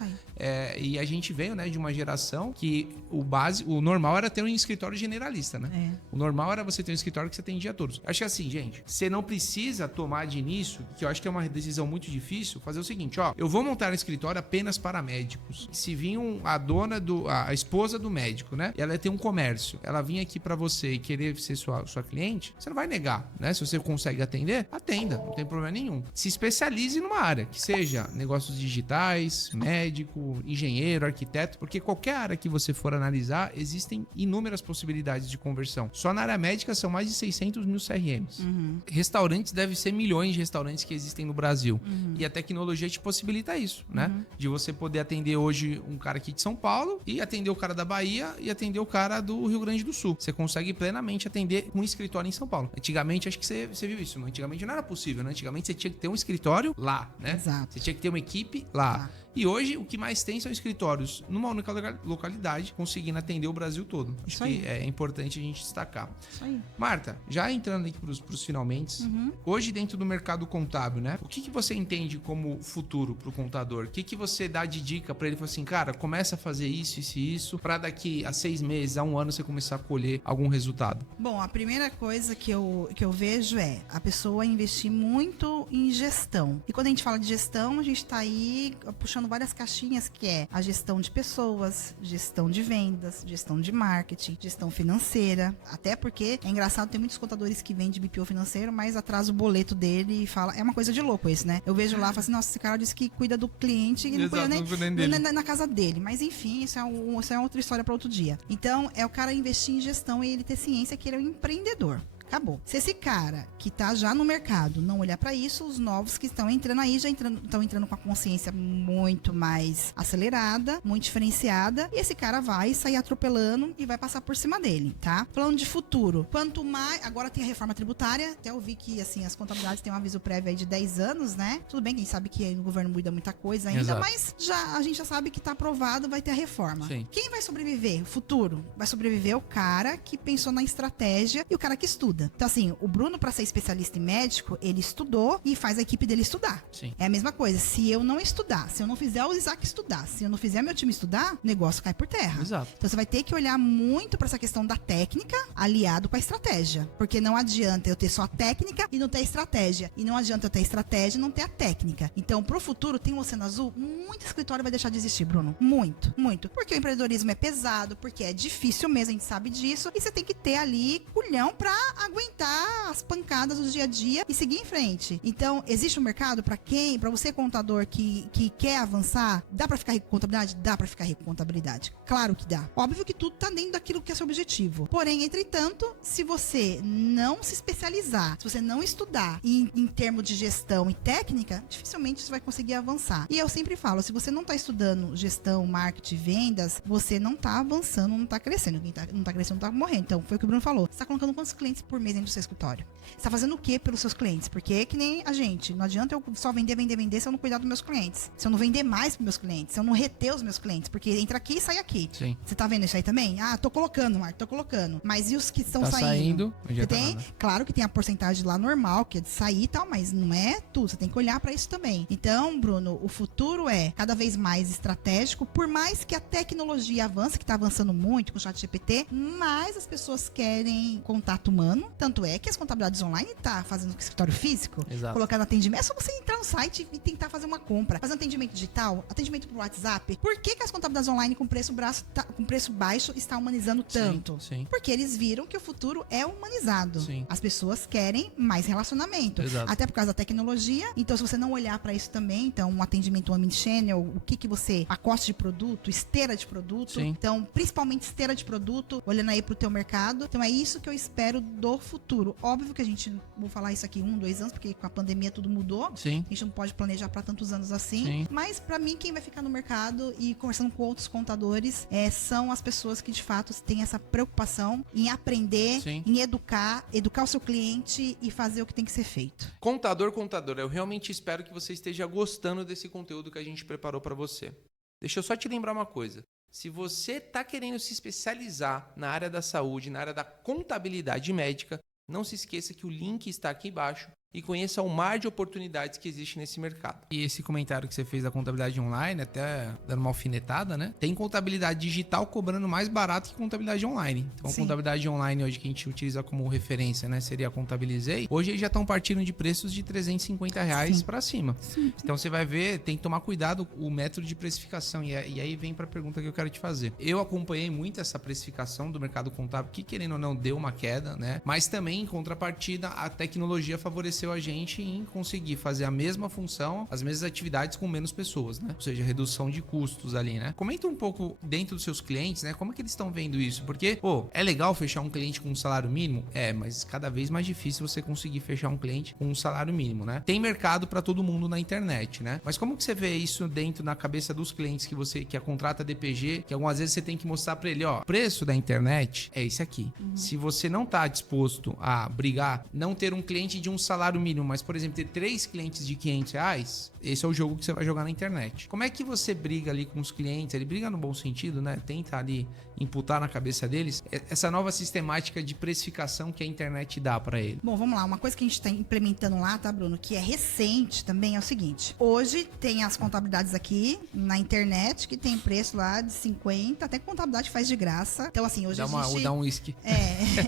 E a gente veio, né, de uma geração que o normal era ter um escritório generalista, né? O normal era você ter um escritório que você atendia a todos. Acho que assim, gente, você não precisa tomar de início, que eu acho que é uma decisão muito difícil, fazer o seguinte, eu vou montar um escritório apenas para médicos. Se vir a esposa do médico, né? E ela tem um comércio, ela vir aqui para você e querer ser sua cliente, você não vai negar, né? Se você consegue atender, atenda, não tem problema nenhum. Se especialize numa área, que seja negócios digitais, juiz, médico, engenheiro, arquiteto, porque qualquer área que você for analisar, existem inúmeras possibilidades de conversão. Só na área médica são mais de 600 mil CRMs. Restaurantes devem ser milhões de restaurantes que existem no Brasil. E a tecnologia te possibilita isso, né? De você poder atender hoje um cara aqui de São Paulo e atender o cara da Bahia e atender o cara do Rio Grande do Sul. Você consegue plenamente atender um escritório em São Paulo. Antigamente, acho que você viu isso, não? Antigamente não era possível, né? Antigamente você tinha que ter um escritório lá, né? Exato. Você tinha que ter uma equipe lá. E hoje, o que mais tem são escritórios numa única localidade, conseguindo atender o Brasil todo. Acho que é importante a gente destacar. Isso aí. Marta, já entrando aqui pros finalmente, hoje dentro do mercado contábil, né? O que você entende como futuro pro contador? O que você dá de dica pra ele? Fala assim, cara, começa a fazer isso, isso e isso, pra daqui a 6 meses, a 1 ano, você começar a colher algum resultado. Bom, a primeira coisa que eu vejo é a pessoa investir muito em gestão. E quando a gente fala de gestão, a gente tá aí puxando várias caixinhas, que é a gestão de pessoas, gestão de vendas, gestão de marketing, gestão financeira. Até porque é engraçado, tem muitos contadores que vendem BPO financeiro, mas atrasa o boleto dele e fala... É uma coisa de louco isso, né? Eu vejo lá e falo assim, nossa, esse cara disse que cuida do cliente e não cuida nem na casa dele. Mas enfim, isso é outra história para outro dia. Então, é o cara investir em gestão e ele ter ciência que ele é um empreendedor. Acabou. Se esse cara que tá já no mercado não olhar pra isso, os novos que estão entrando aí já estão entrando com a consciência muito mais acelerada, muito diferenciada, e esse cara vai sair atropelando e vai passar por cima dele, tá? Falando de futuro, quanto mais... Agora tem a reforma tributária, até eu vi que, assim, as contabilidades têm um aviso prévio aí de 10 anos, né? Tudo bem, quem sabe que aí no governo muda muita coisa ainda, Exato. Mas a gente já sabe que tá aprovado, vai ter a reforma. Sim. Quem vai sobreviver? O futuro. Vai sobreviver o cara que pensou na estratégia e o cara que estuda. Então, assim, o Bruno, pra ser especialista em médico, ele estudou e faz a equipe dele estudar. Sim. É a mesma coisa. Se eu não estudar, se eu não fizer o Isaac estudar, se eu não fizer meu time estudar, o negócio cai por terra. Exato. Então, você vai ter que olhar muito pra essa questão da técnica aliado com a estratégia. Porque não adianta eu ter só a técnica e não ter a estratégia. E não adianta eu ter a estratégia e não ter a técnica. Então, pro futuro, tem um oceano azul, muito escritório vai deixar de existir, Bruno. Muito, muito. Porque o empreendedorismo é pesado, porque é difícil mesmo, a gente sabe disso. E você tem que ter ali culhão pra aguentar as pancadas do dia a dia e seguir em frente. Então, existe um mercado para quem, para você contador que quer avançar, dá para ficar rico com contabilidade? Dá para ficar rico com contabilidade. Claro que dá. Óbvio que tudo tá dentro daquilo que é seu objetivo. Porém, entretanto, se você não se especializar, se você não estudar em termos de gestão e técnica, dificilmente você vai conseguir avançar. E eu sempre falo, se você não tá estudando gestão, marketing, vendas, você não tá avançando, não tá crescendo. Quem não tá crescendo, não tá morrendo. Então, foi o que o Bruno falou. Você tá colocando quantos clientes por mês dentro do seu escritório? Você tá fazendo o que pelos seus clientes? Porque é que nem a gente. Não adianta eu só vender se eu não cuidar dos meus clientes. Se eu não vender mais pros meus clientes. Se eu não reter os meus clientes. Porque entra aqui e sai aqui. Sim. Você tá vendo isso aí também? Ah, tô colocando, Marco, tô colocando. Mas e os que estão Tá saindo? Você tem, claro que tem a porcentagem lá normal, que é de sair e tal, mas não é tudo. Você tem que olhar pra isso também. Então, Bruno, o futuro é cada vez mais estratégico. Por mais que a tecnologia avance, que tá avançando muito com o ChatGPT, mas as pessoas querem contato humano. Tanto é que as contabilidades online tá fazendo escritório físico, Exato. colocando atendimento. É só você entrar no site e tentar fazer uma compra. Fazer um atendimento digital, atendimento por WhatsApp. Por que as contabilidades online com preço baixo está humanizando tanto? Sim. Porque eles viram que o futuro é humanizado. Sim. As pessoas querem mais relacionamento. Exato. Até por causa da tecnologia. Então, se você não olhar para isso também, então, um atendimento omnichannel, o que você... Pacote de produto, esteira de produto. Sim. Então, principalmente esteira de produto, olhando aí pro teu mercado. Então, é isso que eu espero do futuro. Óbvio que a gente, vou falar isso aqui 1, 2 anos, porque com a pandemia tudo mudou. Sim. A gente não pode planejar para tantos anos assim. Sim. Mas, para mim, quem vai ficar no mercado e conversando com outros contadores são as pessoas que, de fato, têm essa preocupação em aprender, Sim. em educar o seu cliente e fazer o que tem que ser feito. Contador, eu realmente espero que você esteja gostando desse conteúdo que a gente preparou para você. Deixa eu só te lembrar uma coisa. Se você está querendo se especializar na área da saúde, na área da contabilidade médica, não se esqueça que o link está aqui embaixo e conheça o mar de oportunidades que existe nesse mercado. E esse comentário que você fez da contabilidade online, até dando uma alfinetada, né? Tem contabilidade digital cobrando mais barato que contabilidade online. Então, Sim. a contabilidade online hoje que a gente utiliza como referência, né? Seria a Contabilizei. Hoje eles já estão partindo de preços de R$350 para cima. Sim. Então, você vai ver, tem que tomar cuidado o método de precificação. E aí vem para a pergunta que eu quero te fazer. Eu acompanhei muito essa precificação do mercado contábil, que querendo ou não deu uma queda, né? Mas também, em contrapartida, a tecnologia favoreceu favoreceu a gente em conseguir fazer a mesma função, as mesmas atividades com menos pessoas, né? Ou seja, redução de custos ali, né? Comenta um pouco dentro dos seus clientes, né? Como é que eles estão vendo isso? Porque, é legal fechar um cliente com um salário mínimo? Mas cada vez mais difícil você conseguir fechar um cliente com um salário mínimo, né? Tem mercado para todo mundo na internet, né? Mas como que você vê isso dentro na cabeça dos clientes que a contrata DPG, que algumas vezes você tem que mostrar para ele, o preço da internet é esse aqui. Se você não tá disposto a brigar, não ter um cliente de um salário mínimo, mas, por exemplo, ter 3 clientes de R$500, esse é o jogo que você vai jogar na internet. Como é que você briga ali com os clientes? Ele briga no bom sentido, né? Tenta ali imputar na cabeça deles essa nova sistemática de precificação que a internet dá para ele. Bom, vamos lá. Uma coisa que a gente está implementando lá, tá, Bruno, que é recente também, é o seguinte. Hoje tem as contabilidades aqui na internet que tem preço lá de 50, até contabilidade faz de graça. Então, assim, hoje Dá um whisky.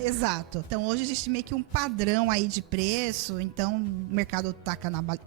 Exato. Então, hoje existe meio que um padrão aí de preço, então o mercado tá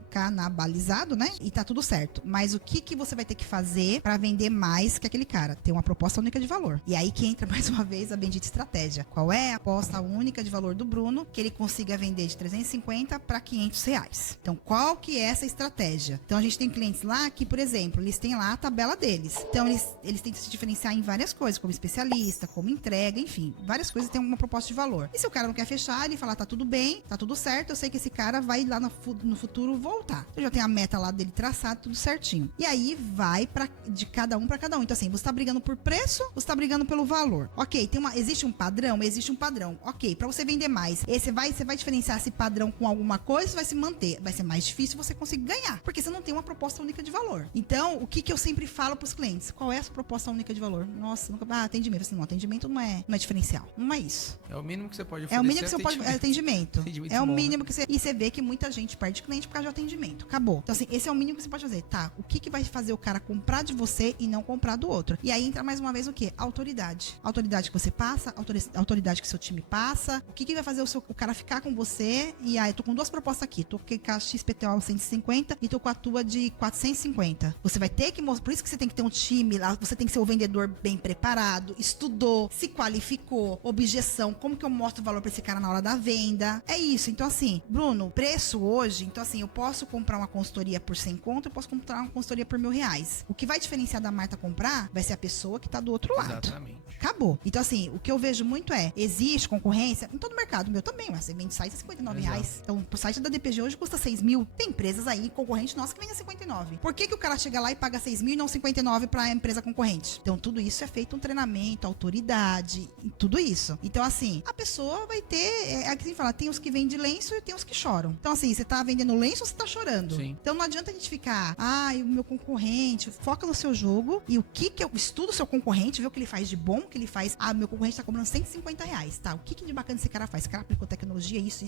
canibalizado, né? E tá tudo certo. Mas o que você vai ter que fazer para vender mais que aquele cara? Ter uma proposta única de valor. E aí que entra mais uma vez a bendita estratégia. Qual é a aposta única de valor do Bruno que ele consiga vender de 350 para R$500? Então, qual que é essa estratégia? Então, a gente tem clientes lá que, por exemplo, eles têm lá a tabela deles. Então, eles têm que se diferenciar em várias coisas, como especialista, como entrega, enfim, várias coisas têm uma proposta de valor. E se o cara não quer fechar, ele fala, tá tudo bem, tá tudo certo, eu sei que esse cara vai lá no futuro voltar. Eu já tenho a meta lá dele traçada, tudo certinho. E aí vai de cada um para cada um. Então, assim, você tá brigando por preço, você tá brigando pelo valor. Ok, existe um padrão? Existe um padrão. Ok, para você vender mais, você vai diferenciar esse padrão com alguma coisa, vai se manter. Vai ser mais difícil você conseguir ganhar, porque você não tem uma proposta única de valor. Então, o que eu sempre falo pros clientes? Qual é a sua proposta única de valor? Nossa, nunca... atendimento. Assim, não, atendimento não é diferencial. Não é isso. É o mínimo que você pode oferecer. É o mínimo que você pode... atendimento. É o mínimo que você... E você vê que muita gente perde cliente por causa de atendimento. Acabou. Então, assim, esse é o mínimo que você pode fazer. Tá, o que vai fazer o cara comprar de você e não comprar do outro? E aí entra mais uma vez o quê? Autoridade. Autoridade que você passa, autoridade que seu time passa. O que vai fazer o cara ficar com você? E aí, tô com 2 propostas aqui. Tô com a XPTO 150 e tô com a tua de 450. Você vai ter que mostrar... Por isso que você tem que ter um time lá. Você tem que ser o vendedor bem preparado, estudou, se qualificou, objeção, como que eu mostro o valor pra esse cara na hora da venda? É isso. Então, assim, Bruno, preço hoje, então assim, eu posso comprar uma consultoria por 100 conto, eu posso comprar uma consultoria por R$1.000. O que vai diferenciar da Marta comprar vai ser a pessoa que tá do outro lado. Exatamente. Acabou. Então, assim, o que eu vejo muito existe concorrência em todo mercado, meu também, mas você vende site a R$59. Então, o site da DPG hoje custa 6 mil. Tem empresas aí, concorrente nossa, que vende a 59. Por que o cara chega lá e paga 6 mil e não 59 pra empresa concorrente? Então, tudo isso é feito um treinamento, autoridade, tudo isso. Então, assim, a pessoa vai ter, é que a gente fala, tem os que vendem lenço e tem os que choram. Então, assim, você tá vendendo lenço ou você tá chorando? Sim. Então, não adianta a gente ficar, o meu concorrente, foca no seu jogo e o que eu estudo o seu concorrente, vê o que ele faz de bom, o que ele faz, meu concorrente tá cobrando R$150, tá? O que de bacana esse cara faz? Esse cara aplicou tecnologia, isso.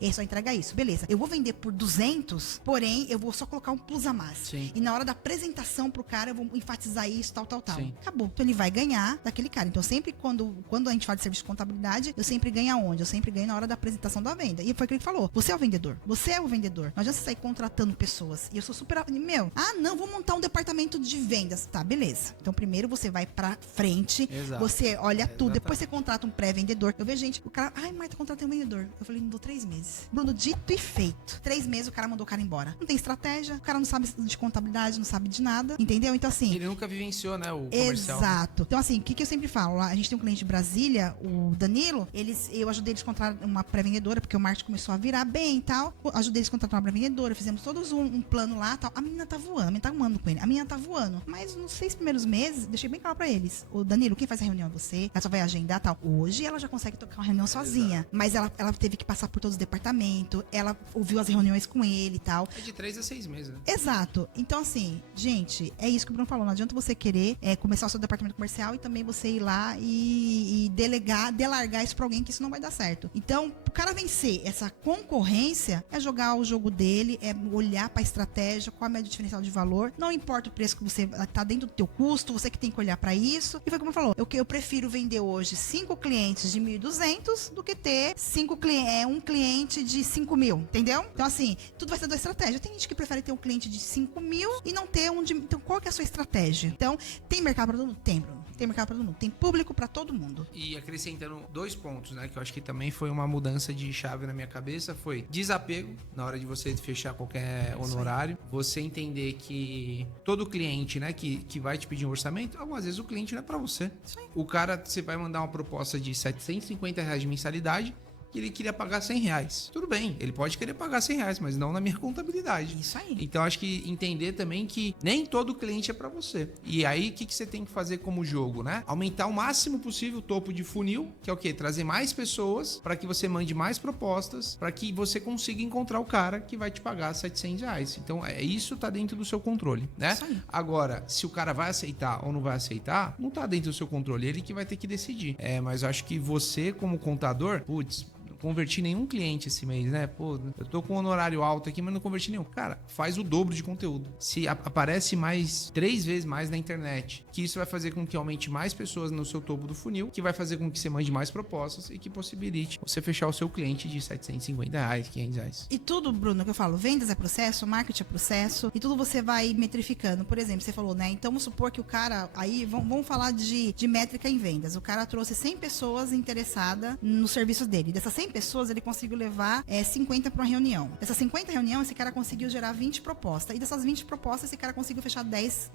Ele só entrega isso. Beleza. Eu vou vender por 200, porém, eu vou só colocar um plus a mais. Sim. E na hora da apresentação pro cara, eu vou enfatizar isso, tal. Sim. Acabou. Então, ele vai ganhar daquele cara. Então, sempre quando a gente fala de serviço de contabilidade, eu sempre ganho aonde? Eu sempre ganho na hora da apresentação da venda. E foi o que ele falou. Você é o vendedor. Você é o vendedor. Não adianta você sair contratando pessoas. E eu sou super... não, vou montar um departamento de vendas. Tá, beleza. Então, primeiro você vai pra frente. Exato. Você olha tudo. Depois você contrata um pré-vendedor. Eu vejo gente, o cara... Marta, contratei um vendedor. Eu falei, não dou 3 meses. Bruno, dito e feito. 3 meses, o cara mandou o cara embora. Não tem estratégia. O cara não sabe de contabilidade, não sabe de nada. Entendeu? Então, assim... Ele nunca vivenciou, né, o comercial. Exato. Então, assim, o que eu sempre falo? A gente tem um cliente de Brasília, o Danilo, eu ajudei eles a contratar uma pré-vendedora, porque o marketing começou a virar bem e tal. Ajudei eles a contratar uma pré-vendedora, fizemos todos um plano lá e tal. A menina tá voando, a menina tá voando com ele. A menina tá voando. Mas nos 6 primeiros meses, deixei bem claro pra eles. O Danilo, quem faz a reunião é você, ela só vai agendar e tal. Hoje ela já consegue tocar uma reunião sozinha. Exato. Mas ela teve que passar por todos os departamentos, ela ouviu as reuniões com ele e tal. É de 3 a 6 meses, né? Exato. Então, assim, gente, é isso que o Bruno falou. Não adianta você querer começar o seu departamento comercial e também você ir lá e delargar isso pra alguém, que isso não vai dar certo. Então, o cara vencer essa concorrência é jogar o jogo dele, é olhar pra estratégia, qual é a média diferencial de valor. Não importa o preço que você tá dentro do teu custo, você que tem que olhar pra isso. E foi como falou, eu prefiro vender hoje 5 clientes de 1.200 do que ter um cliente de 5 mil, entendeu? Então, assim, tudo vai ser da estratégia. Tem gente que prefere ter um cliente de 5 mil e não ter um de... Então, qual que é a sua estratégia? Então, tem mercado para todo mundo? Tem, Bruno. Tem mercado para todo mundo. Tem público para todo mundo. E acrescentando 2 pontos, né? Que eu acho que também foi uma mudança de chave na minha cabeça. Foi desapego na hora de você fechar qualquer honorário. Você entender que todo cliente, né? Que vai te pedir um orçamento, algumas vezes o cliente não é para você. Sim. O cara, você vai mandar uma proposta de R$750 de mensalidade, que ele queria pagar R$100. Tudo bem, ele pode querer pagar R$100, mas não na minha contabilidade. Isso aí. Então, acho que entender também que nem todo cliente é para você. E aí, o que você tem que fazer como jogo, né? Aumentar o máximo possível o topo de funil, que é o quê? Trazer mais pessoas para que você mande mais propostas, para que você consiga encontrar o cara que vai te pagar R$700. Então, isso tá dentro do seu controle, né? Isso aí. Agora, se o cara vai aceitar ou não vai aceitar, não tá dentro do seu controle, ele que vai ter que decidir. Mas eu acho que você, como contador, putz, converti nenhum cliente esse mês, né? Pô, eu tô com um honorário alto aqui, mas não converti nenhum. Cara, faz o dobro de conteúdo. Se aparece 3 vezes mais na internet, que isso vai fazer com que aumente mais pessoas no seu topo do funil, que vai fazer com que você mande mais propostas e que possibilite você fechar o seu cliente de R$750, R$500. E tudo, Bruno, que eu falo, vendas é processo, marketing é processo, e tudo você vai metrificando. Por exemplo, você falou, né? Então vamos supor que o cara, aí, vamos falar de métrica em vendas. O cara trouxe 100 pessoas interessadas no serviço dele. Dessas 100 pessoas, ele conseguiu levar 50 para uma reunião. Dessas 50 reuniões, esse cara conseguiu gerar 20 propostas. E dessas 20 propostas, esse cara conseguiu fechar 10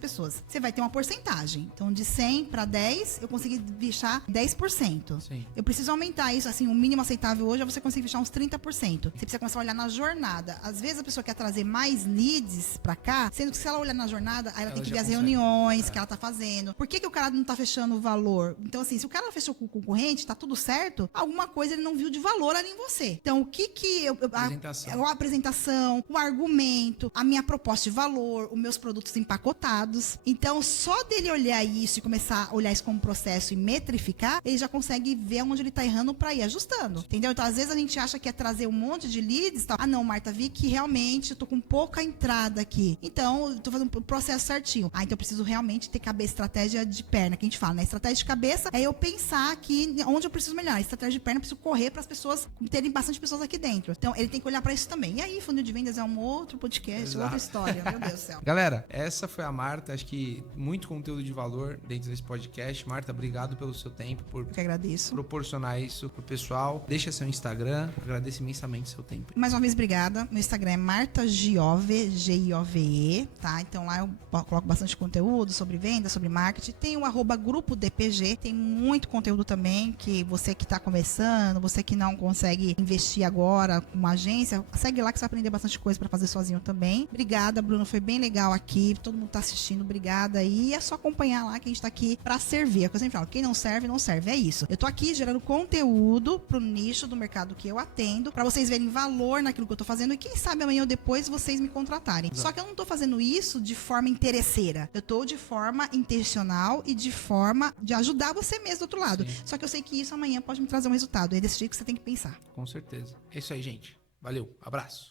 pessoas. Você vai ter uma porcentagem. Então, de 100 para 10, eu consegui fechar 10%. Sim. Eu preciso aumentar isso. Assim, o mínimo aceitável hoje é você conseguir fechar uns 30%. Você precisa começar a olhar na jornada. Às vezes, a pessoa quer trazer mais leads para cá, sendo que se ela olhar na jornada, aí ela tem que ver as reuniões que ela tá fazendo. Por que o cara não tá fechando o valor? Então, assim, se o cara fechou com o concorrente, tá tudo certo, alguma coisa ele não viu de valor ali em você. Então, o que a apresentação, o argumento, a minha proposta de valor, os meus produtos empacotados. Então, só dele olhar isso e começar a olhar isso como processo e metrificar, ele já consegue ver onde ele tá errando pra ir ajustando. Entendeu? Então, às vezes a gente acha que é trazer um monte de leads, tá? Ah, não, Marta, vi que realmente eu tô com pouca entrada aqui. Então, eu tô fazendo o processo certinho. Ah, então eu preciso realmente ter estratégia de perna, que a gente fala, né? Estratégia de cabeça é eu pensar aqui onde eu preciso melhorar. Estratégia de perna, eu preciso correr para as pessoas, terem bastante pessoas aqui dentro. Então, ele tem que olhar para isso também. E aí, funil de vendas é um outro podcast, Exato. outra história. Meu Deus do céu. Galera, essa foi a Marta. Acho que muito conteúdo de valor dentro desse podcast. Marta, obrigado pelo seu tempo, por Eu que agradeço. proporcionar isso pro pessoal. Deixa seu Instagram. Eu agradeço imensamente o seu tempo. Mais uma vez, obrigada. Meu Instagram é Marta Giove, Giove, tá? Então lá eu coloco bastante conteúdo sobre vendas, sobre marketing. Tem o @grupo DPG, tem muito conteúdo também, que você que tá começando, você que não consegue investir agora com uma agência, segue lá que você vai aprender bastante coisa pra fazer sozinho também. Obrigada, Bruno, foi bem legal aqui, todo mundo tá assistindo, obrigada. E é só acompanhar lá que a gente tá aqui pra servir. É o que eu sempre falo, quem não serve, não serve, é isso. Eu tô aqui gerando conteúdo pro nicho do mercado que eu atendo, pra vocês verem valor naquilo que eu tô fazendo e quem sabe amanhã ou depois vocês me contratarem. Exato. Só que eu não tô fazendo isso de forma interesseira, eu tô de forma intencional e de forma de ajudar você mesmo do outro lado. Sim. Só que eu sei que isso amanhã pode me trazer um resultado, é desse jeito que você tem que pensar. Com certeza. É isso aí, gente. Valeu. Abraço.